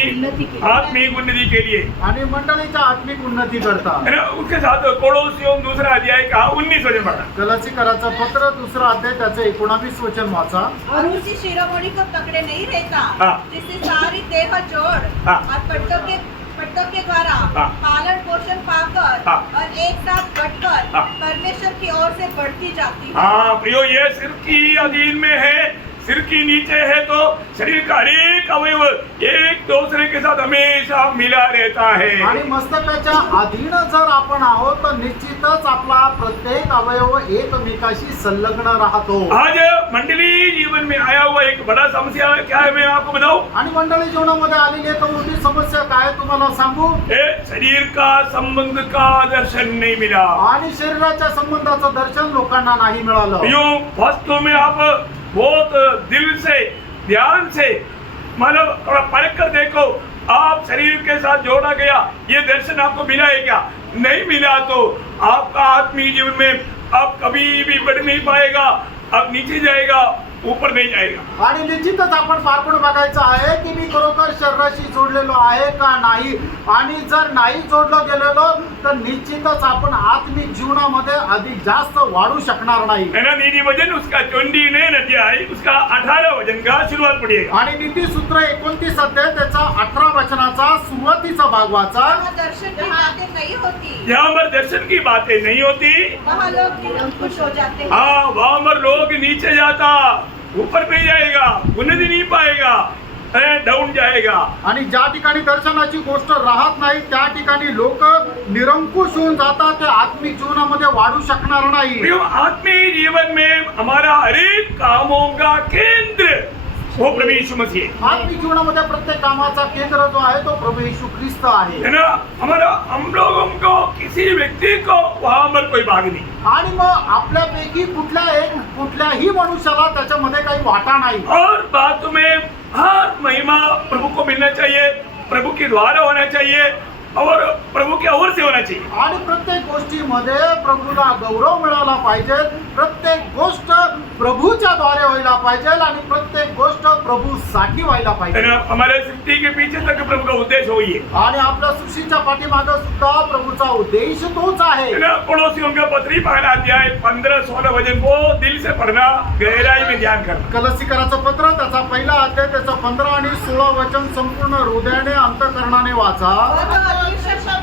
आत्मिक उन्नति के लिए. आणि मंडळीच्या आत्मिक उन्नती करता. है ना? उसके साथ कोलोसियों दूसरा अध्याय का 19 वचन पढ़ा. गलातीकराचं पत्र 2 अध्याय त्याचे 19 वचन वाचा. और उसी शिरोमणि को पकड़े नहीं रहता, हाँ. जिससे सारी देह जोड़ हाँ. और पट्टों के द्वारा हाँ. पालन पोषण पाकर हाँ. और एक साथ बढ़कर हाँ. परमेश्वर की ओर से बढ़ती जाती है. हाँ प्रियो, ये सिर की अधीन में है, सिर की नीचे है तो शरीर का अनेक अवयव एक दूसरे के साथ हमेशा मिला रहता है. आणि मस्तकाच्या अधीन जर आपण आहोत तर निश्चितच आपला प्रत्येक अवयव एकमेकाशी संलग्न राहतो. आज मंडली जीवन में आया हुआ एक बड़ा समस्या क्या है, मैं आपको बताऊं. आणि मंडळी जीवनामध्ये आलेली एक मोठी समस्या काय तुम्हाला सांगू? शरीर का संबंध का दर्शन नहीं मिला. आणि शरीराच्या संबंधाचं दर्शन लोकांना नाही मिळालं. यूं वास्तव में आप बहुत दिल से ध्यान से मतलब थोड़ा परख कर देखो, आप शरीर के साथ जोड़ा गया ये दर्शन आपको मिला है क्या? नहीं मिला तो आपका आत्मीय जीवन में आप कभी भी बढ़ नहीं पाएगा, अब नीचे जाएगा, ऊपर नहीं जाएगा. आणि निश्चितच आपण पारखून बघायचं आहे की मी खरोखर शरीराशी जोडलेलो आहे का नाही. आणि जर नाही जोडलं गेलेलो तर निश्चितच आपण आत्मिक जीवनामध्ये अधिक जास्त वाढू शकणार नाही. है ना दीदी? वजन उसका 29 अध्याय उसका 18 वजन का शुरुआत पड़ेगा. आणि नीतिसूत्र 29 अध्याय त्याचा 18 वचनाचा सुरुवातीचा भाग वाचा. जहाँ दर्शन की बातें नहीं होती, जहाँ पर दर्शन की बातें नहीं होती, वहाँ लोग निरंकुश हो जाते हैं. हाँ वहाँ पर लोग नीचे जाता, ऊपर नहीं जाएगा, उन्नति नहीं पाएगा, डाउन जाएगा. आणि ज्या ठिकाणी दर्शनाची गोष्ट राहत नाही त्या ठिकाणी लोक निरंकुश होऊन जातात. ते आत्मिक जीवनामध्ये वाढू शकणार नाही. प्रियो, आत्मीय जीवन में हमारा हरेक कामों का केंद्र वो प्रभु यीशु मसीह है. आत्मिक जीवनामध्ये प्रत्येक कामाचा केंद्र जो आहे तो प्रभू येशू ख्रिस्त आहे. है ना? हमारा हम लोगों को किसी किसी व्यक्ति को वहां पर कोई भाग नहीं। आणि मग आपल्यापैकी कुठल्याही मनुष्याला त्याच्यामध्ये काही वाटा नाही. और बात में हर महिमा प्रभु को मिलना चाहिए, प्रभु के द्वारा होना चाहिए और प्रभु के ओर से होना चाहिए. आणि प्रत्येक गोष्टीमध्ये प्रभूला गौरव मिळाला पाहिजे. प्रत्येक गोष्ट प्रभूच्या द्वारे व्हायला पाहिजे आणि प्रत्येक गोष्ट प्रभूसाठी व्हायला पाहिजे. हमारे सृष्टि के पीछे तक प्रभु का उद्देश्य वही है. आणि आपल्या सृष्टीच्या पाठीमागे सुद्धा प्रभूचा उद्देश तोच आहे. पड़ोसियों का पत्री पहला अध्याय 15-16 वचन को दिल से पढ़ना, गहराई में ध्यान करना. कलसीकराचं पत्र त्याचा पहिला अध्याय त्याचं 15 आणि 16 वचन संपूर्ण हृदयाने अंतःकरणाने वाचा.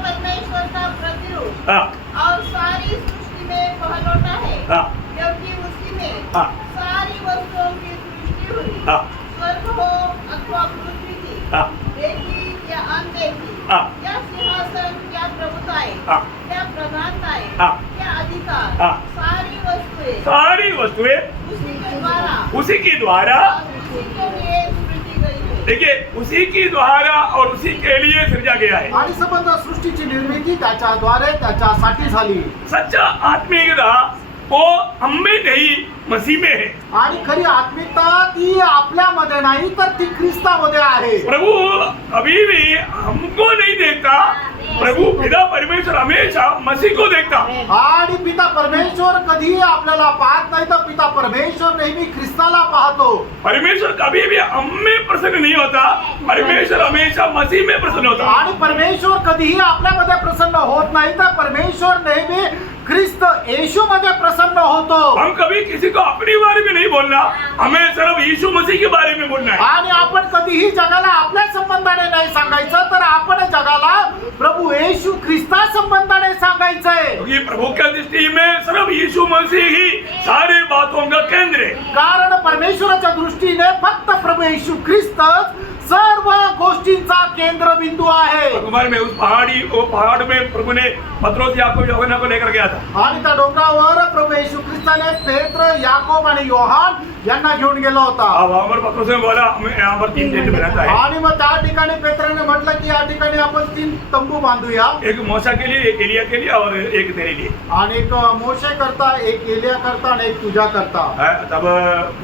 परमेश्वर का प्रतिरूप हाँ. और सारी सृष्टि में पहलौठा है, हाँ. क्योंकि उसी में हाँ. सारी वस्तुओं की सृष्टि हुई, हाँ. स्वर्ग हो अथवा पृथ्वी की, हाँ. देखी या अनदेखी, हाँ. या सिंहासन, क्या प्रभुताएं, हाँ. क्या प्रधानताएं, हाँ. क्या अधिकार, हाँ. सारी वस्तुएं सारी वस्तुएं उसी के द्वारा उसी के द्वारा, उसी के लिए सृष्टि गई है. देखिए, उसी के द्वारा और उसी के लिए सृजा गया है. आणि संबंध सृष्टीची निर्मिती त्याच्याद्वारे त्याच्यासाठी झाली. सच्चा आत्मिकता वो हम में नहीं, मसीह में है. आणि खरी आत्मिकता ती आपल्यामध्ये नाही तर ती ख्रिस्तामध्ये आहे. प्रभु कभी भी हमको नहीं देखता, प्रभु पिता परमेश्वर हमेशा मसीह को देखता. आणि पिता परमेश्वर कधीही आपल्याला पाहत नाही तर पिता परमेश्वर नेहमी ख्रिस्ताला पाहतो. परमेश्वर कभी भी हम में प्रसन्न नहीं होता, परमेश्वर हमेशा मसीह में प्रसन्न होता. आणि परमेश्वर कधीही आपल्यामध्ये प्रसन्न होत नाही तर परमेश्वर नेहमी ख्रिस्त येशू मध्ये प्रसन्न होतो. हम कभी किसी को अपने बारे में नहीं बोलना, हमें सिर्फ यीशु मसीह के बारे में बोलना है. आणि आपण कधीही जगाला आपल्या संबंधाने नाही सांगायचं तर आपण जगाला प्रभु येशू ख्रिस्ता संबंधाने सांगायचंय. क्योंकि प्रभु की दृष्टि में सिर्फ यीशु मसीह ही सारी बातों का केंद्र है. कारण परमेश्वराच्या दृष्टीने फक्त प्रभु येशू ख्रिस्तच सर्व गोष्टींचा केंद्रबिंदू आहे. अकबर में उस पहाड़ में प्रभु ने पत्रोस याकूब यूहन्ना को लेकर गया था. आणि त्या डोंगरावर प्रभु येशू ख्रिस्ताने पेत्र, याकोब आणि योहान यांना घेऊन गेला होता. अब अमर पत्रोस ने बोला हमें यहाँ पर 3 टेंट बनाता है. आणि मग त्या ठिकाणी पेत्राने म्हटलं की या ठिकाणी आपण 3 तंबू बांधूया. एक मूसा के लिए, एक एलिया के लिए और एक तेरे लिए. आणि एक मोशे करता, एक एलिया करता आणि एक तुझ्या करता. तब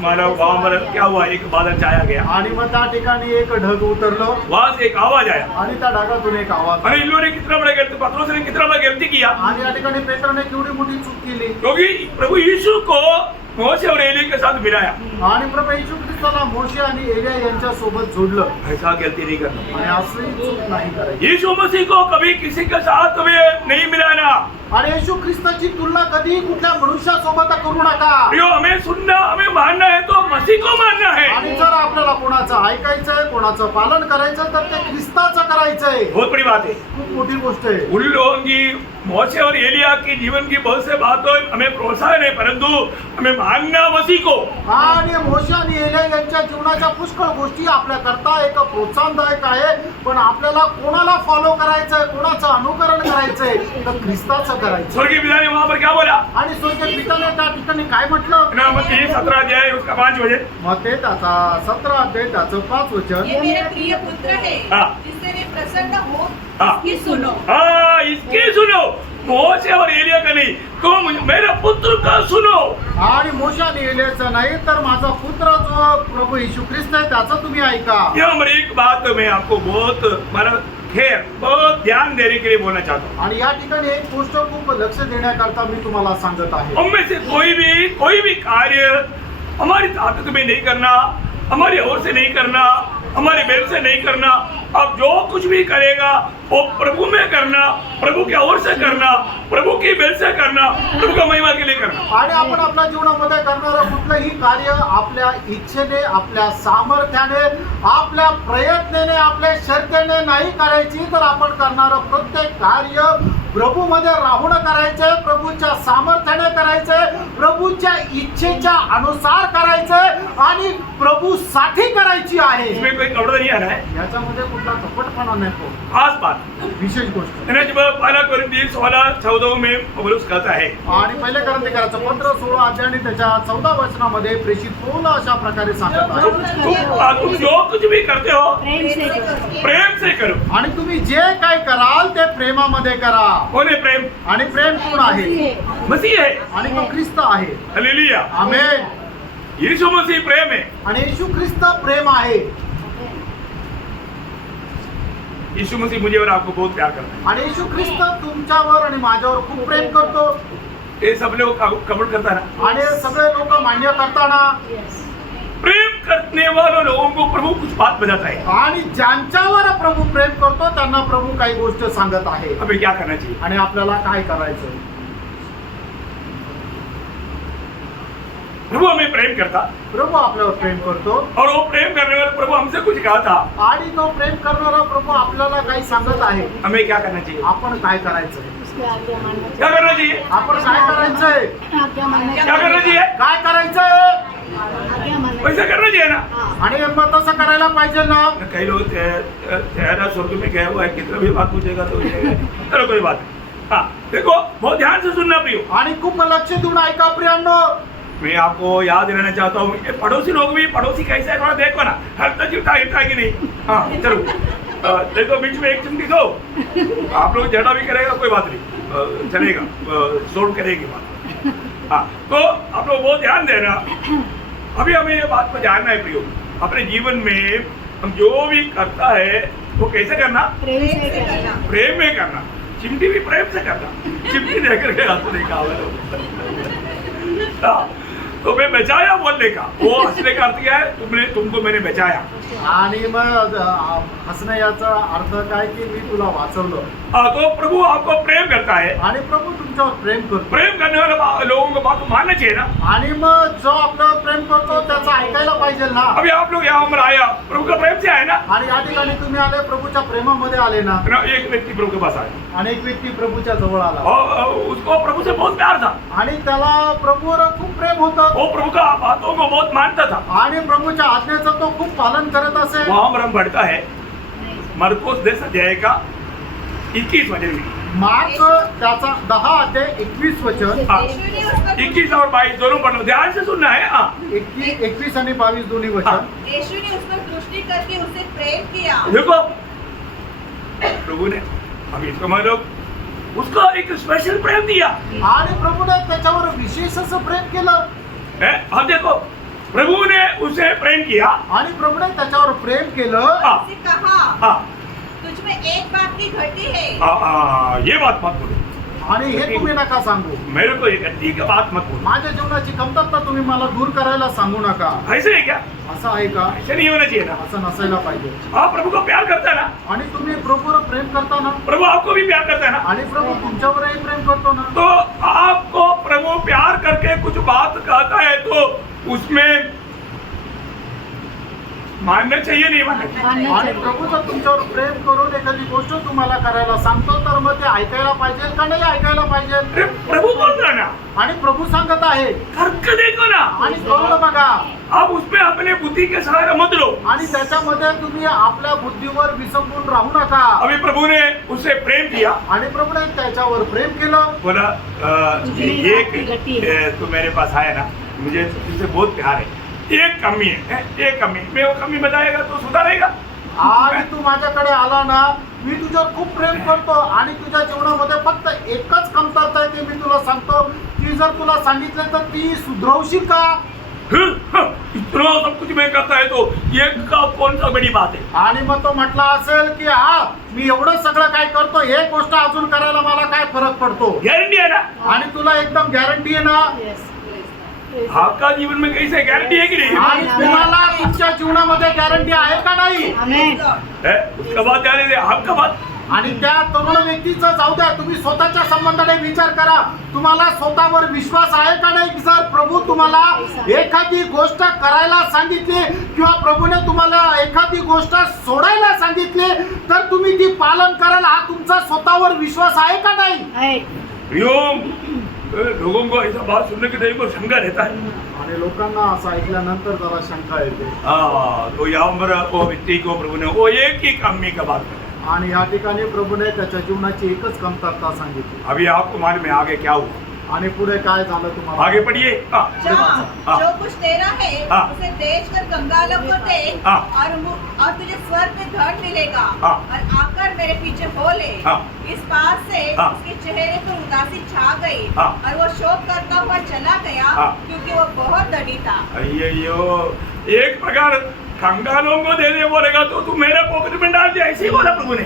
मानव वहाँ पर क्या हुआ, एक बादल छाया गया. आणि मग त्या ठिकाणी एक ढग उतरलं वहां से एक आवाज आया. आणि त्या ढगातून एक आवाज. अरे इन लोगों ने कितना बड़ा गलती, पत्रोस ने कितना बड़ा गलती किया. आणि या ठिकाणी पेत्राने केवढी मोठी चूक केली. क्योंकि प्रभु यीशु को मोसे और एलिया के साथ मिलाया. आणि प्रभू येशू ख्रिस्ताला मोशे आणि एलिया यांच्या सोबत जोडलं. ऐसा गलती नहीं करना. आणि असली चूक नाही करायची. यीशु मसीह को कभी किसी के साथ में नहीं मिलाना. आणि येशू ख्रिस्ताची तुलना कधी कुठल्या मनुष्यासोबत करू नका. प्रियो, हमें सुनना, हमें मानना है तो मसीह को मानना है. आणि जर आपल्याला कोणाचं ऐकायचंय, कोणाचं पालन करायचं तर ते ख्रिस्ताचं करायचंय. बहुत बड़ी बात है. खूप मोठी गोष्ट आहे. उन लोगों की, मोसे और एलिया की जीवन की बहुत से बातों हमें प्रोत्साहन है, परंतु हमें मानना मसीह को. आणि मोशे आणि एलिया यांच्या जीवनाच्या पुष्कळ गोष्टी आपल्या करता एक प्रोत्साहनदायक आहे, पण आपल्याला कोणाला फॉलो करायचंय, कोणाचं अनुकरण करायचंय तर ख्रिस्ताचं करायचं. स्वर्गीय पिता ने वहां पर क्या बोला? आणि स्वर्गीय पिताने त्या ठिकाणी काय म्हटलं? मत्ती 17 अध्याय उसका 5 वचन. मग ते त्याचा 17 अध्याय त्याचं 5 वचन. ये मेरा प्रिय पुत्र है, हाँ. जिससे मैं प्रसन्न हो, हाँ. इसकी सुनो. हाँ, इसकी सुनो. मोसे और एलिया का नहीं, तुम मेरे पुत्र का सुनो. आणि मोशे आणि एलियाचं नाही तर माझा पुत्र जो प्रभु येशू ख्रिस्त आहे त्याचं तुम्ही ऐका. यहाँ पर एक बात मैं आपको बहुत ध्यान देने के लिए बोलना चाहता हूँ. आणि या ठिकाणी एक गोष्ट खूप लक्ष देण्याकरता मी तुम्हाला सांगत आहे. उनमें से कोई भी कार्य हमारी ताकत में नहीं करना, हमारी ओर से नहीं करना, हमारे बेल से नहीं करना. अब जो कुछ भी करेगा वो प्रभु में करना, प्रभु की ओर से करना, प्रभु की बेल से करना, प्रभु का महिमा के लिए करना. आणि आपण आपल्या जीवनामध्ये करणारं कुठलंही कार्य आपल्या इच्छेने, आपल्या सामर्थ्याने, आपल्या प्रयत्नाने, आपल्या श्रद्धेने नाही करायची तर आपण करणारं प्रत्येक कार्य प्रभूमध्ये राहून करायचंय, प्रभूच्या सामर्थ्याने करायचंय, प्रभूच्या इच्छेच्या अनुसार करायचंय आणि प्रभूसाठी करायची आहे. इसमें कोई कपड़ा नहीं आ रहा है. याच्यामध्ये कुठला कपटपणा नाही. खास बात, विशेष गोष्ट. है ना, जब पहला कोरिन्थियस 16:14 में पौलुस कहता है, आणि पहिले कोरिन्थियराचं पत्र 16 अध्याय आणि त्याच्या 14 वचनामध्ये प्रेषित पौल अशा प्रकारे सांगत आहे, तुम जो कुछ भी करते हो प्रेम से करो. प्रेम से करो. आणि तुम्ही जे काय कराल ते प्रेमामध्ये करा. कौन है प्रेम? आणि प्रेम कोण आहे? मसीह है. आणि तो ख्रिस्त आहे. हालेलुया. आमेन. यीशु मसीह प्रेम है. आणि येशू ख्रिस्त प्रेम आहे. यीशु मसीह मुझे और आपको बहुत प्यार करता है. आणि येशू ख्रिस्त तुमच्यावर आणि माझ्यावर खूप प्रेम करतो. ये सब लोग कबूल करता ना. आणि सगळे लोक मान्य करताना Yes. प्रेम करने वाले लोगों को प्रभु कुछ बात बताता है. आणि ज्यांच्यावर प्रभू प्रेम करतो त्यांना प्रभू काही गोष्ट सांगत आहे. हमें क्या करना चाहिए? आणि आपल्याला काय करायचं? प्रभु हमें प्रेम करता प्रभू आपल्यावर प्रेम करतो. और वो प्रेम करने वाले प्रभु हमसे कुछ कहा था. आणि तो प्रेम करणारा प्रभू आपल्याला काही सांगत आहे. हमें क्या करना चाहिए? आपण काय करायचंय? उसकी आज्ञा मानना क्या चाहिए. करना चाहिए? आपण काय करायचंय? आज्ञा मानना क्या चाहिए. करना चाहिए? काय करायचंय? आज्ञा मानना वैसा करना चाहिए ना. हाँ. आणि मग तसं करायला पाहिजे ना. कई लोग ठहरा स्वर्ग में गया हुआ है, कितना भी बात पूछेगा तो चलो कोई बात नहीं. हाँ देखो, बहुत ध्यान से सुनना प्रियो. आणि खूप लक्ष देऊन ऐका प्रियांनो. मैं आपको याद दिलाना चाहता हूँ, ये पड़ोसी लोग भी, पड़ोसी कैसे है थोड़ा देखो ना, हल्का चिमटा हिलता है कि नहीं. हाँ चलो, देखो बीच में एक चिमटी दो, आप लोग झगड़ा भी करेगा कोई बात नहीं, चलेगा, सोल्व करेगी बात. हाँ तो आप लोग बहुत ध्यान देना. अभी हमें ये बात पर जानना है प्रियो, अपने जीवन में हम जो भी करता है वो कैसे करना? प्रेम से करना. प्रेम में करना. चिमटी भी प्रेम से करना. चिमटी लेकर के हाथ नहीं कहा तो मैं बचाया बोलने का, वो हंसने का अर्थ क्या है? तुमको मैंने बचाया. आणि मग हसणं याचा अर्थ काय की मी तुला वाचवलं. तो प्रभु आपको प्रेम करता है. आणि प्रभू तुमच्यावर प्रेम करतो. प्रेम करने वाले लोगों को बात को मानना चाहिए ना. आणि मग जो आपल्यावर प्रेम करतो त्याचं ऐकायला पाहिजे ना. अभी आप लोग यहाँ पर आया, प्रभु का प्रेम से आए ना. आणि या ठिकाणी तुम्ही आले प्रभूच्या प्रेमामध्ये आले ना. एक व्यक्ति प्रभु के पास आया आणि एक व्यक्ती प्रभूच्या जवळ आला और उसको प्रभु से बहुत प्यार था. आणि त्याला प्रभूवर खूप प्रेम होतं. वो प्रभु का बातों को बहुत मानता था. आणि प्रभूच्या आज्ञेचं तो खूप पालन करत असे. वहां पर हम पढ़ता है मरकुस 10 अध्याय का 21 वचन में. मार्क त्याचा 10 अध्याय 21 वचन. हाँ, यीशु ने उसको 21 और 22 दोनों पढ़ना, ध्यान से सुनना है. हाँ 21 आणि 22 दोन्ही वचन. यीशु ने उसको दृष्टि करके उससे प्रेम किया. देखो प्रभु ने अभी इसको मतलब उसको एक स्पेशल प्रेम दिया आणि प्रभूने त्याच्यावर विशेष असं प्रेम केलं. है. अब देखो प्रभु ने उसे प्रेम किया. आणि प्रभूने त्याच्यावर प्रेम केलं. हाँ, उससे कहा, हाँ, तुझ में एक बात की घटी है. ये बात मत बोलो. आणि हे तुम्ही नका सांगू. मेरे को एक अच्छी की बात मत बोलो. माझ्या जीवनाची कमतरता तुम्ही मला दूर करायला सांगू नका. ऐसे है क्या? असं आहे का? ऐसे नहीं होना चाहिए ना. असं नसायला पाहिजे. आप प्रभु को प्यार करता है ना. आणि तुम्ही प्रभूवर प्रेम करता ना. प्रभु आपको भी प्यार करता है ना. आणि प्रभू तुमच्यावरही प्रेम करतो ना. तो आपको प्रभु प्यार करके कुछ बात कहता है तो उसमें मानना चाहिए, नहीं मानना चाहिए? मानना आणि चाहिए. प्रभू जर तुमच्यावर प्रेम करून एखादी गोष्ट तुम्हाला करायला सांगतो तर मग ते ऐकायला पाहिजे का नाही ऐकायला पाहिजे? अरे प्रभु बोल रहा है ना, आणि प्रभू सांगत आहे. करके देखो ना. आणि करून बघा. आप उसमें अपने बुद्धि के सहारे मत लो. आणि त्याच्यामध्ये तुम्ही आपल्या बुद्धीवर विसंबून राहू नका. अभी प्रभु ने उससे प्रेम किया. आणि प्रभूने त्याच्यावर प्रेम केलं. बोला तुझमें ये गति है. तो मेरे पास आया ना, मुझे तुझसे बहुत प्यार है, एक कमी है, एक कमी, मैं वो कमी बताएगा तो सुधारेगा. आणि तू माझ्याकडे आला ना, मी तुझ्यावर खूप प्रेम करतो आणि तुझ्या जीवनामध्ये फक्त एकच कमतरता आहे ते मी तुला सांगतो. ती जर तुला सांगितलं तर ती सुधरवशील का? इतना सब कुछ मैं करता है तो ये का कौन सा बड़ी बात है? आणि मग तो म्हटला असेल की हा मी एवढं सगळं काय करतो, हे गोष्ट अजून करायला मला काय फरक पडतो? गारंटी है ना. आणि तुला एकदम गॅरंटी आहे ना. Yes. आपका जीवन में कैसे गारंटी है कि नहीं आणि तुम्हाला तुमच्या जीवनामध्ये गॅरंटी आहे का नाही? आमेन. है? उसका बात जाने दे, आपका बात. आणि त्या तरुण व्यक्तीचं जाऊ द्या, तुम्ही स्वतःच्या संबंधाने विचार करा. तुम्हाला स्वतःवर विश्वास आहे का नाही? जर प्रभू तुम्हाला एखादी गोष्ट करायला सांगितली किंवा प्रभूने तुम्हाला एखादी गोष्ट सोडायला सांगितली तर तुम्ही ती पालन कराल, हा तुमचा स्वतःवर विश्वास आहे का नाही? आहे. प्रियोम, लोगों को ऐसा बात सुनने के देर को शंका रहता है. आणि लोकांना असं ऐकल्यानंतर जरा शंका येते. तो यहाँ पर वो व्यक्ति को प्रभु ने वो एक ही कमी का बात करा. आणि या ठिकाणी प्रभूने त्याच्या जीवनाची एकच कमतरता सांगितली. अभी आपको मालूम है आगे क्या हुआ? आणि पुढे काय झालं तुम्हाला? आगे पढ़िए। जो कुछ तेरा है हाँ। उसे बेचकर कंगालों को दे हाँ। और तुझे स्वर्ग में धन मिलेगा हाँ। और आकर मेरे पीछे हो ले। हाँ। इस बात से हाँ। उसके चेहरे पर उदासी छा गई हाँ। और वो शोक करता हुआ चला गया हाँ। क्योंकि वो बहुत धनी था। अయ్యయ్యో, एक प्रकार कंगालों को देने बोलेगा तो तू मेरा पॉकेट में डाल दिया, ऐसे ही बोला प्रभु ने।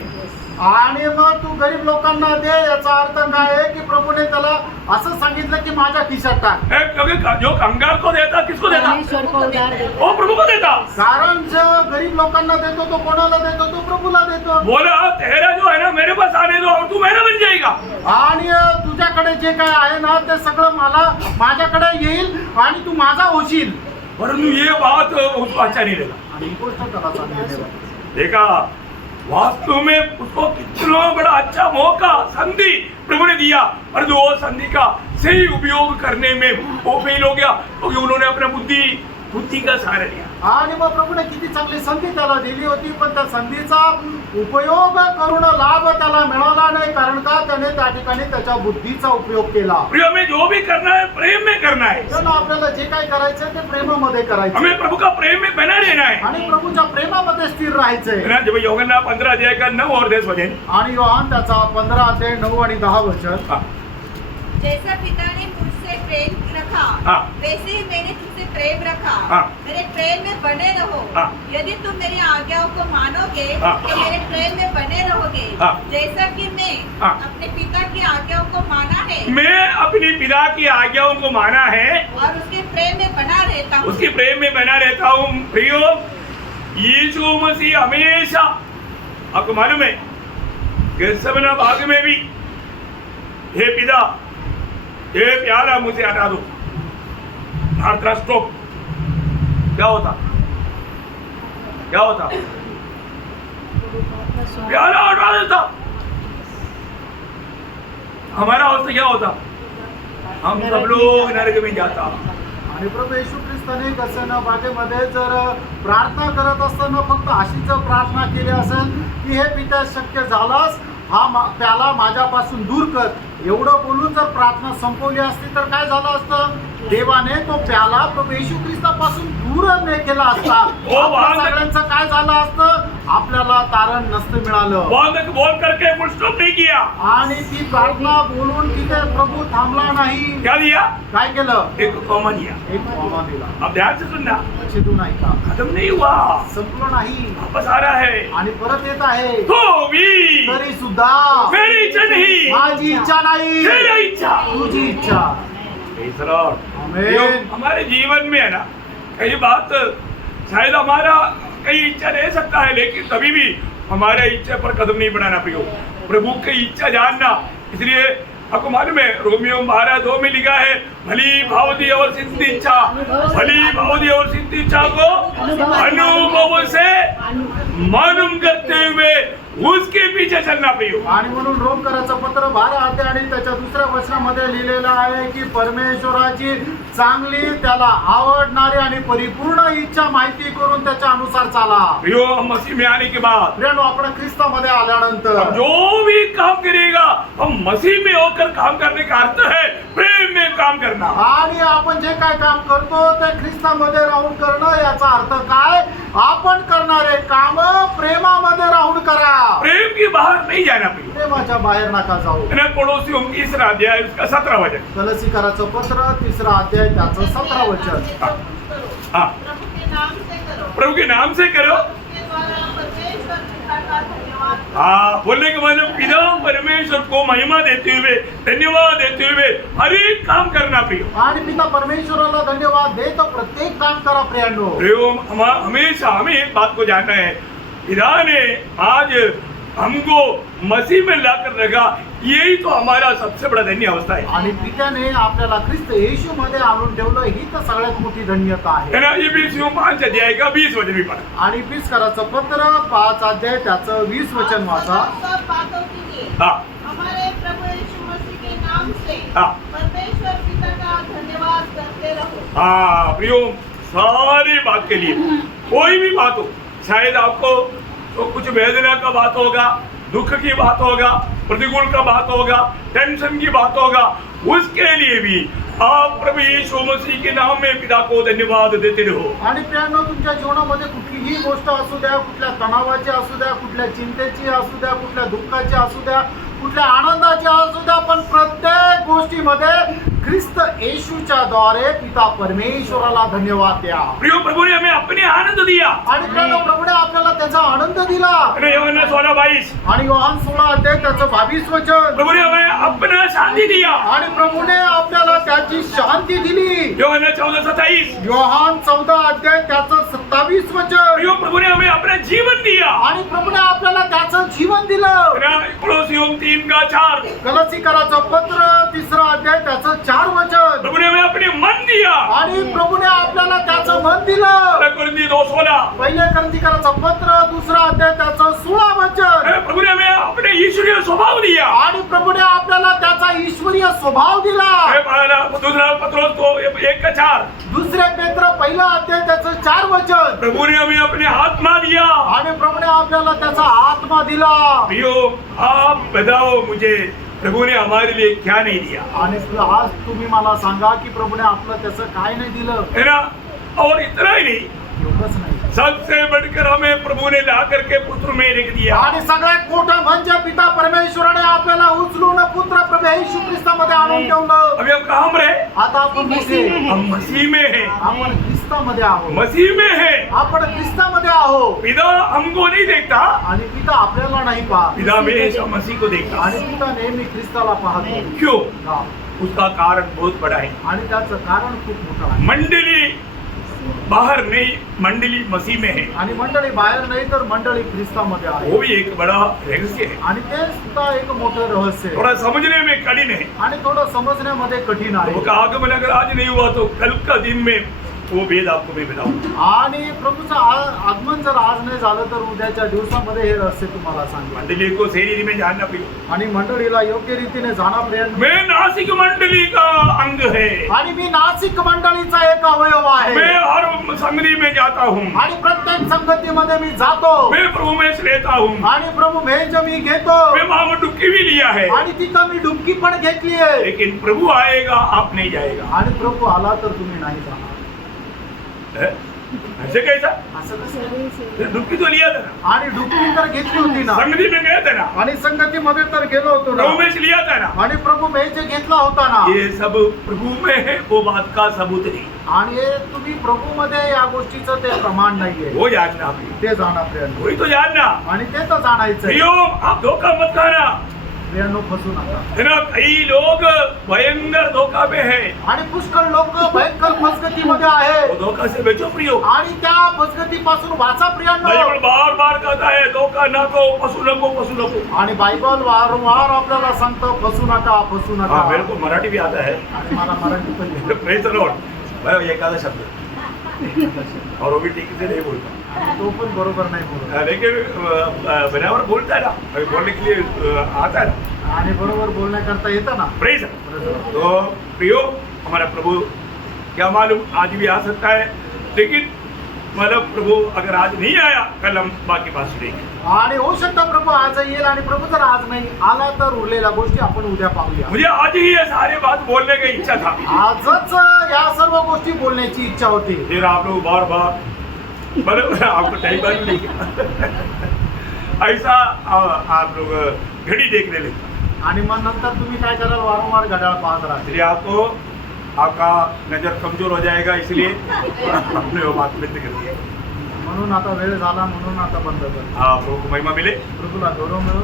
आणि मग तू गरीब लोकांना दे, याचा अर्थ काय आहे की प्रभूने त्याला असं सांगितलं की माझ्या खिशात टाक. क्योंकि जो कंगाल को देता किसको देता? परमेश्वर को उधार देते. वो प्रभु को देता। कारण जो गरीब लोकांना देतो तो कोणाला देतो? तो प्रभूला देतो. बोला तेरा जो है ना मेरे पास आने दो और तू मेरा बन जाएगा। आणि तुझ्याकडे जे काय आहे ना ते सगळं मला माझ्याकडे येईल आणि तू माझा होशील. परंतु ये बात उसको अच्छा नहीं लगा। आणि ही गोष्ट त्याला चांगली नाही वाटली. देखा वास्तव में उसको कितना बड़ा अच्छा मौका संधि प्रभु ने दिया, पर जो वो संधि का सही उपयोग करने में वो फेल हो गया क्योंकि उन्होंने अपना बुद्धि का सहारा लिया। आणि मग प्रभूने किती चांगली संधी त्याला दिली होती, पण त्या संधीचा उपयोग करून लाभ त्याला मिळाला नाही. कारण का? त्याने त्या ठिकाणी त्याच्या बुद्धीचा उपयोग केला. प्रिय, हमें जो भी करना है प्रेम में करना है। तर आपल्याला जे काय करायचं ते प्रेमामध्ये करायचं हमें प्रभु का प्रेम में बना रहना है। आणि प्रभूच्या प्रेमामध्ये स्थिर राहायचंय. ना जब यूहन्ना 15 अध्याय का 9 और 10 वचन। आणि योहान त्याचा 15 अध्याय 9 आणि 10 वचन. हाँ। जैसा पिता ने मुझसे प्रेम रखा हाँ। वैसे ही मैंने तुमसे प्रेम रखा। हाँ। मेरे प्रेम में बने रहो। हाँ। यदि तुम मेरी आज्ञाओं को मानोगे हाँ। तो मेरे प्रेम में बने रहोगे। हाँ। जैसा कि मैं हाँ। अपने पिता की आज्ञाओं को माना है मैं अपनी पिता की आज्ञाओं को माना है और उसके प्रेम में बना रहता हूँ। उसकी प्रेम में बना रहता हूँ। प्रियो, यीशु मसीह हमेशा आपको मालूम है गेत्सेमने बाग में भी हे पिता ये प्याला मुझे हटा दो, प्रार्थना स्टॉप। क्या होता? क्या होता? प्याला हटा देता। हमारा अवस्था क्या होता? हम सब लोग नरक में जाता। आणि प्रभू येशू ख्रिस्ताने गत्सेमने बागेमध्ये जर प्रार्थना करत असताना फक्त अशीच प्रार्थना केली असेल की हे पिता शक्य झालास हा प्याला माझ्यापासून दूर कर, एवढं बोलून जर प्रार्थना संपवली असती तर काय झालं असतं? देवाने तो प्याला प्रभू येशू ख्रिस्तापासून दूर नाही केला असता. आपल्या सगळ्यांचं काय झालं असतं? आपल्याला तारण नसतं मिळालं. बोल करके फुल स्टॉप नहीं किया। आणि ती प्रार्थना बोलून तिथे प्रभू थांबला नाही. क्या दिया? काय केलं? एक कॉमा दिया। एक कॉमा दिला. अब ध्यान से सुनना, शिदू नाही का? खत्म नहीं हुआ, संपलं नाही वापस आ रहा है। आणि परत येत आहे. तो भी तरी सुद्धा मेरी इच्छा नहीं, माझी इच्छा नाही, तेरी इच्छा। तुझी इच्छा. तीसरा, आमीन. हमारे जीवन में है ना कई बात शायद हमारा कई इच्छा रह सकता है, लेकिन कभी भी हमारे इच्छा पर कदम नहीं बढ़ाना प्रियो। प्रभु की इच्छा जानना, इसलिए आपको मालूम है रोमियो 12:2 में लिखा है भली भावदी और सिद्ध इच्छा, भली भावदी और सिद्ध इच्छा को अनुभव से मालूम करते हुए उसके पीछे चलना प्रियो। आणि म्हणून रोमकराचं पत्र 12 अध्याय आणि त्याच्या दुसऱ्या वचनामध्ये लिहिलेलं आहे की परमेश्वराची चांगली त्याला आवडणारी आणि परिपूर्ण इच्छा माहिती करून त्याच्या अनुसार चाला. प्रियो, हम मसीह में आने के बाद प्रियानो, आपण ख्रिस्तामध्ये आल्यानंतर जो भी काम करेगा हम मसीह में होकर काम करने का अर्थ है प्रेम में काम करना। आणि आपण जे काय काम करतो ते ख्रिस्तामध्ये राहून करणं, याचा अर्थ काय? आपण करणारे काम प्रेमामध्ये राहून करा. प्रेम के बाहर नहीं जाना प्रियो। प्रेमाच्या बाहेर नका जाऊ. पड़ोसियों की 3 अध्याय उसका 17 वचन। कलसीकराचं पत्र 3 अध्याय त्याचं 17 वचन. हाँ। प्रभु के नाम से करो। प्रभु के नाम से करो। उसके द्वारा परमेश्वर पिता का धन्यवाद करो। हाँ, बोलने के मतलब पिता परमेश्वर को महिमा देते हुए, धन्यवाद देते हुए हर एक काम करना प्रियो। आणि पिता परमेश्वराला धन्यवाद देत प्रत्येक काम करा प्रियांनो. प्रियो, हमेशा हमें एक बात को जानना है, पिता ने आज हमको मसीह में लाकर रखा, यही तो हमारा सबसे बड़ा धन्य अवस्था है। आणि पित्याने आपल्याला ख्रिस्त येशू मध्ये आणून ठेवलं, ही तर सगळ्यात मोठी धन्यता आहे. है ना? ये 5 अध्याय का 20 वचन भी पढ़ा। आणि फिसकराचं पत्र 5 अध्याय त्याचं 20 वचन वाचा. सब बातों के लिए हाँ। हमारे प्रभु यीशु मसीह के नाम से हाँ। परमेश्वर पिता का धन्यवाद करते रहो। हाँ प्रियो, सारी बात के लिए कोई भी बात हो, शायद आपको तो कुछ वेदना का बात होगा, दुख की बात होगा, प्रतिकूल का बात होगा, टेंशन की बात होगा, उसके लिए भी आप प्रभु यीशु मसीह के नाम में पिता को धन्यवाद देते रहो। आणि प्रियांनो, तुमच्या जीवनामध्ये कुठलीही गोष्ट असू द्या, कुठल्या तणावाची असू द्या, कुठल्या चिंतेची असू द्या, कुठल्या दुःखाची असू द्या, कुठल्या आनंदाची असू द्या, पण प्रत्येक गोष्टीमध्ये ख्रिस्त येशूच्या द्वारे पिता परमेश्वराला धन्यवाद द्या। प्रिय प्रभु ने हमें अपने आनंद दिया। आणि प्रियांनो, प्रभूने आपल्याला त्याचा आनंद दिला। यूहन्ना 16:22 आणि योहान 16 अध्याय त्याचं 22 वचन। प्रभु ने हमें अपना शांति दिया। आणि प्रभूने आपल्याला त्याची शांती दिली। यूहन्ना 14:27 योहान 14 अध्याय त्याचं 27 वचन। प्रिय प्रभु ने हमें अपना जीवन दिया। आणि प्रभूने आपल्याला त्याचं जीवन दिलं। कोलोसियों 3:4 कलसीकराचं पत्र 3 अध्याय त्याचं 4 वचन। प्रभु ने हमें अपने मन दिया। आणि प्रभूने आपल्याला त्याचं मन दिलं। कोरिन्थी 2:16 पहिले करंथीकराचं पत्र 2 अध्याय त्याचं 16 वचन। प्रभु ने हमें अपने ईश्वरीय स्वभाव दिया। आणि प्रभूने आपल्याला त्याचा ईश्वरीय स्वभाव दिला। दूसरा पत्रोस 1:4 दुसरे पेत्र पहिला अध्याय त्याचं 4 वचन। प्रभु ने हमें अपने आत्मा दिया। आणि प्रभूने आपल्याला त्याचा आत्मा दिला। प्रियो, आप बताओ मुझे, प्रभु ने हमारे लिए क्या नहीं दिया? आणि आज तुम्ही मला सांगा की प्रभूने आपलं त्याचं काय नाही दिलं। है ना? और इतना ही नहीं, एवढंच नाही, सबसे बढ़कर हमें प्रभु ने ला करके पुत्र में रख दिया। आणि सगळ्यात मोठं म्हणजे पिता परमेश्वराने आपल्याला उचलून पुत्र प्रभू येशू ख्रिस्तामध्ये आणून ठेवलं। अभी हम कहाँ पर है? आता आपण कुठे? हम मसीह में है। आपण ख्रिस्तामध्ये आहोत। मसीह में है। आपण ख्रिस्तामध्ये आहोत। पिता हमको नहीं देखता, आणि पिता आपल्याला नाही पाहत। पिता हमेशा मसीह को देखता। आणि पिता नेहमी ख्रिस्ताला पाहतो। क्यों? हा. उसका कारण बहुत बड़ा है। आणि त्याचं कारण खूप मोठं आहे। मंडली बाहर नहीं, मंडली मसीह में है। आणि मंडळी बाहेर नाही तर मंडळी ख्रिस्तामध्ये वो आहे। भी एक बड़ा रहस्य है। आणि ते सुद्धा एक मोठं रहस्य आहे। थोड़ा समझने में कठिन है। आणि थोडं समजण्यामध्ये कठीण आहे। प्रभु का आगमन अगर आज नहीं हुआ तो कल का दिन में वो भेद आपको मैं बताऊंगा। आणि प्रभूचं आगमन जर आज नाही झालं तर उद्याच्या दिवसामध्ये हे रहस्य तुम्हाला सांगेन। मंडली को सही रीति में जानना पड़ेगा। आणि मंडळीला योग्य रीतीने जाणं प्रयत्न। मैं नासिक मंडली का अंग है। आणि मी नासिक मंडळीचा एक अवयव आहे। मैं हर संगति में जाता हूँ। आणि प्रत्येक संगतीमध्ये मी जातो। मैं प्रभु में लेता हूँ। आणि प्रभू मेज मी घेतो। मैं वहाँ में डुबकी भी लिया है। आणि तिथं मी डुबकी पण घेतली आहे। लेकिन प्रभु आएगा, आप नहीं जाएगा। आणि प्रभू आला तर तुम्ही नाही जाणार। ऐसे कैसा? असं कसं? डुबकी तो लिया था ना। आणि डुबकी तर घेतली होती ना। संगति में गए थे ना। आणि संगतीमध्ये तर गेलो होतो ना। प्रभु में से लिया था ना। आणि प्रभू मेज घेतला होता ना। ये सब प्रभू में है, वो बात का सबूत नहीं। आणि हे तुम्ही प्रभू मध्ये या गोष्टीचं ते प्रमाण नाहीये। वो जानना आपको, ते जाणं प्रयत्न। वही तो जानना। आणि ते तर जाणायचं। प्रियो, आप धोखा मत खाना। प्रियांनो, फसू नका। है ना? कई लोग भयंकर धोखा में है। आणि पुष्कळ लोक भयंकर फसगतीमध्ये आहे। वो धोखा से बचो प्रियो। आणि त्या फसगतीपासून वाचा प्रियांनो। बाइबल बार बार कहता है धोखा ना को, पशु नको, पशु नको। आणि बायबल वारंवार आपल्याला सांगतं फसू नका, फसू नका। हाँ, मेरे को मराठी भी आता है। आणि मला मराठी पण येतं। Praise the Lord. भाई एक आधा शब्द और वो भी ठीक से नहीं बोलता, आणि तो पण बरोबर नाही बोलत। लेकिन बराबर बोलता है ना, अभी बोलने के लिए आता है ना। आणि बरोबर बोलण्याकरता येतं ना। प्रेज। तो प्रियो, हमारा प्रभु क्या मालूम आज भी आ सकता है, लेकिन मतलब प्रभु अगर आज नहीं आया, कल हम बाकी बात सुनेंगे। आणि होऊ शकतं प्रभू आज येईल, आणि प्रभू जर आज नाही आला तर उरलेल्या गोष्टी आपण उद्या पाहूया। मुझे आज ही ये सारी बात बोलने की इच्छा था। आजच या सर्व गोष्टी बोलण्याची इच्छा होती। फिर आप लोग बार बार मतलब आपको टाइम बार नहीं ऐसा आप लोग घड़ी देखने लगे। आणि मग नंतर तुम्ही काय कराल, वारंवार घड्याळ पाहत राहते। इसलिए आपको आपका नजर कमजोर हो जाएगा, इसलिए हमने वो बात बंद कर दी है। म्हणून आता वेळ झाला, म्हणून आता बंद कर। आप लोगों को महिमा मिले। प्रभूला गौरव मिळो।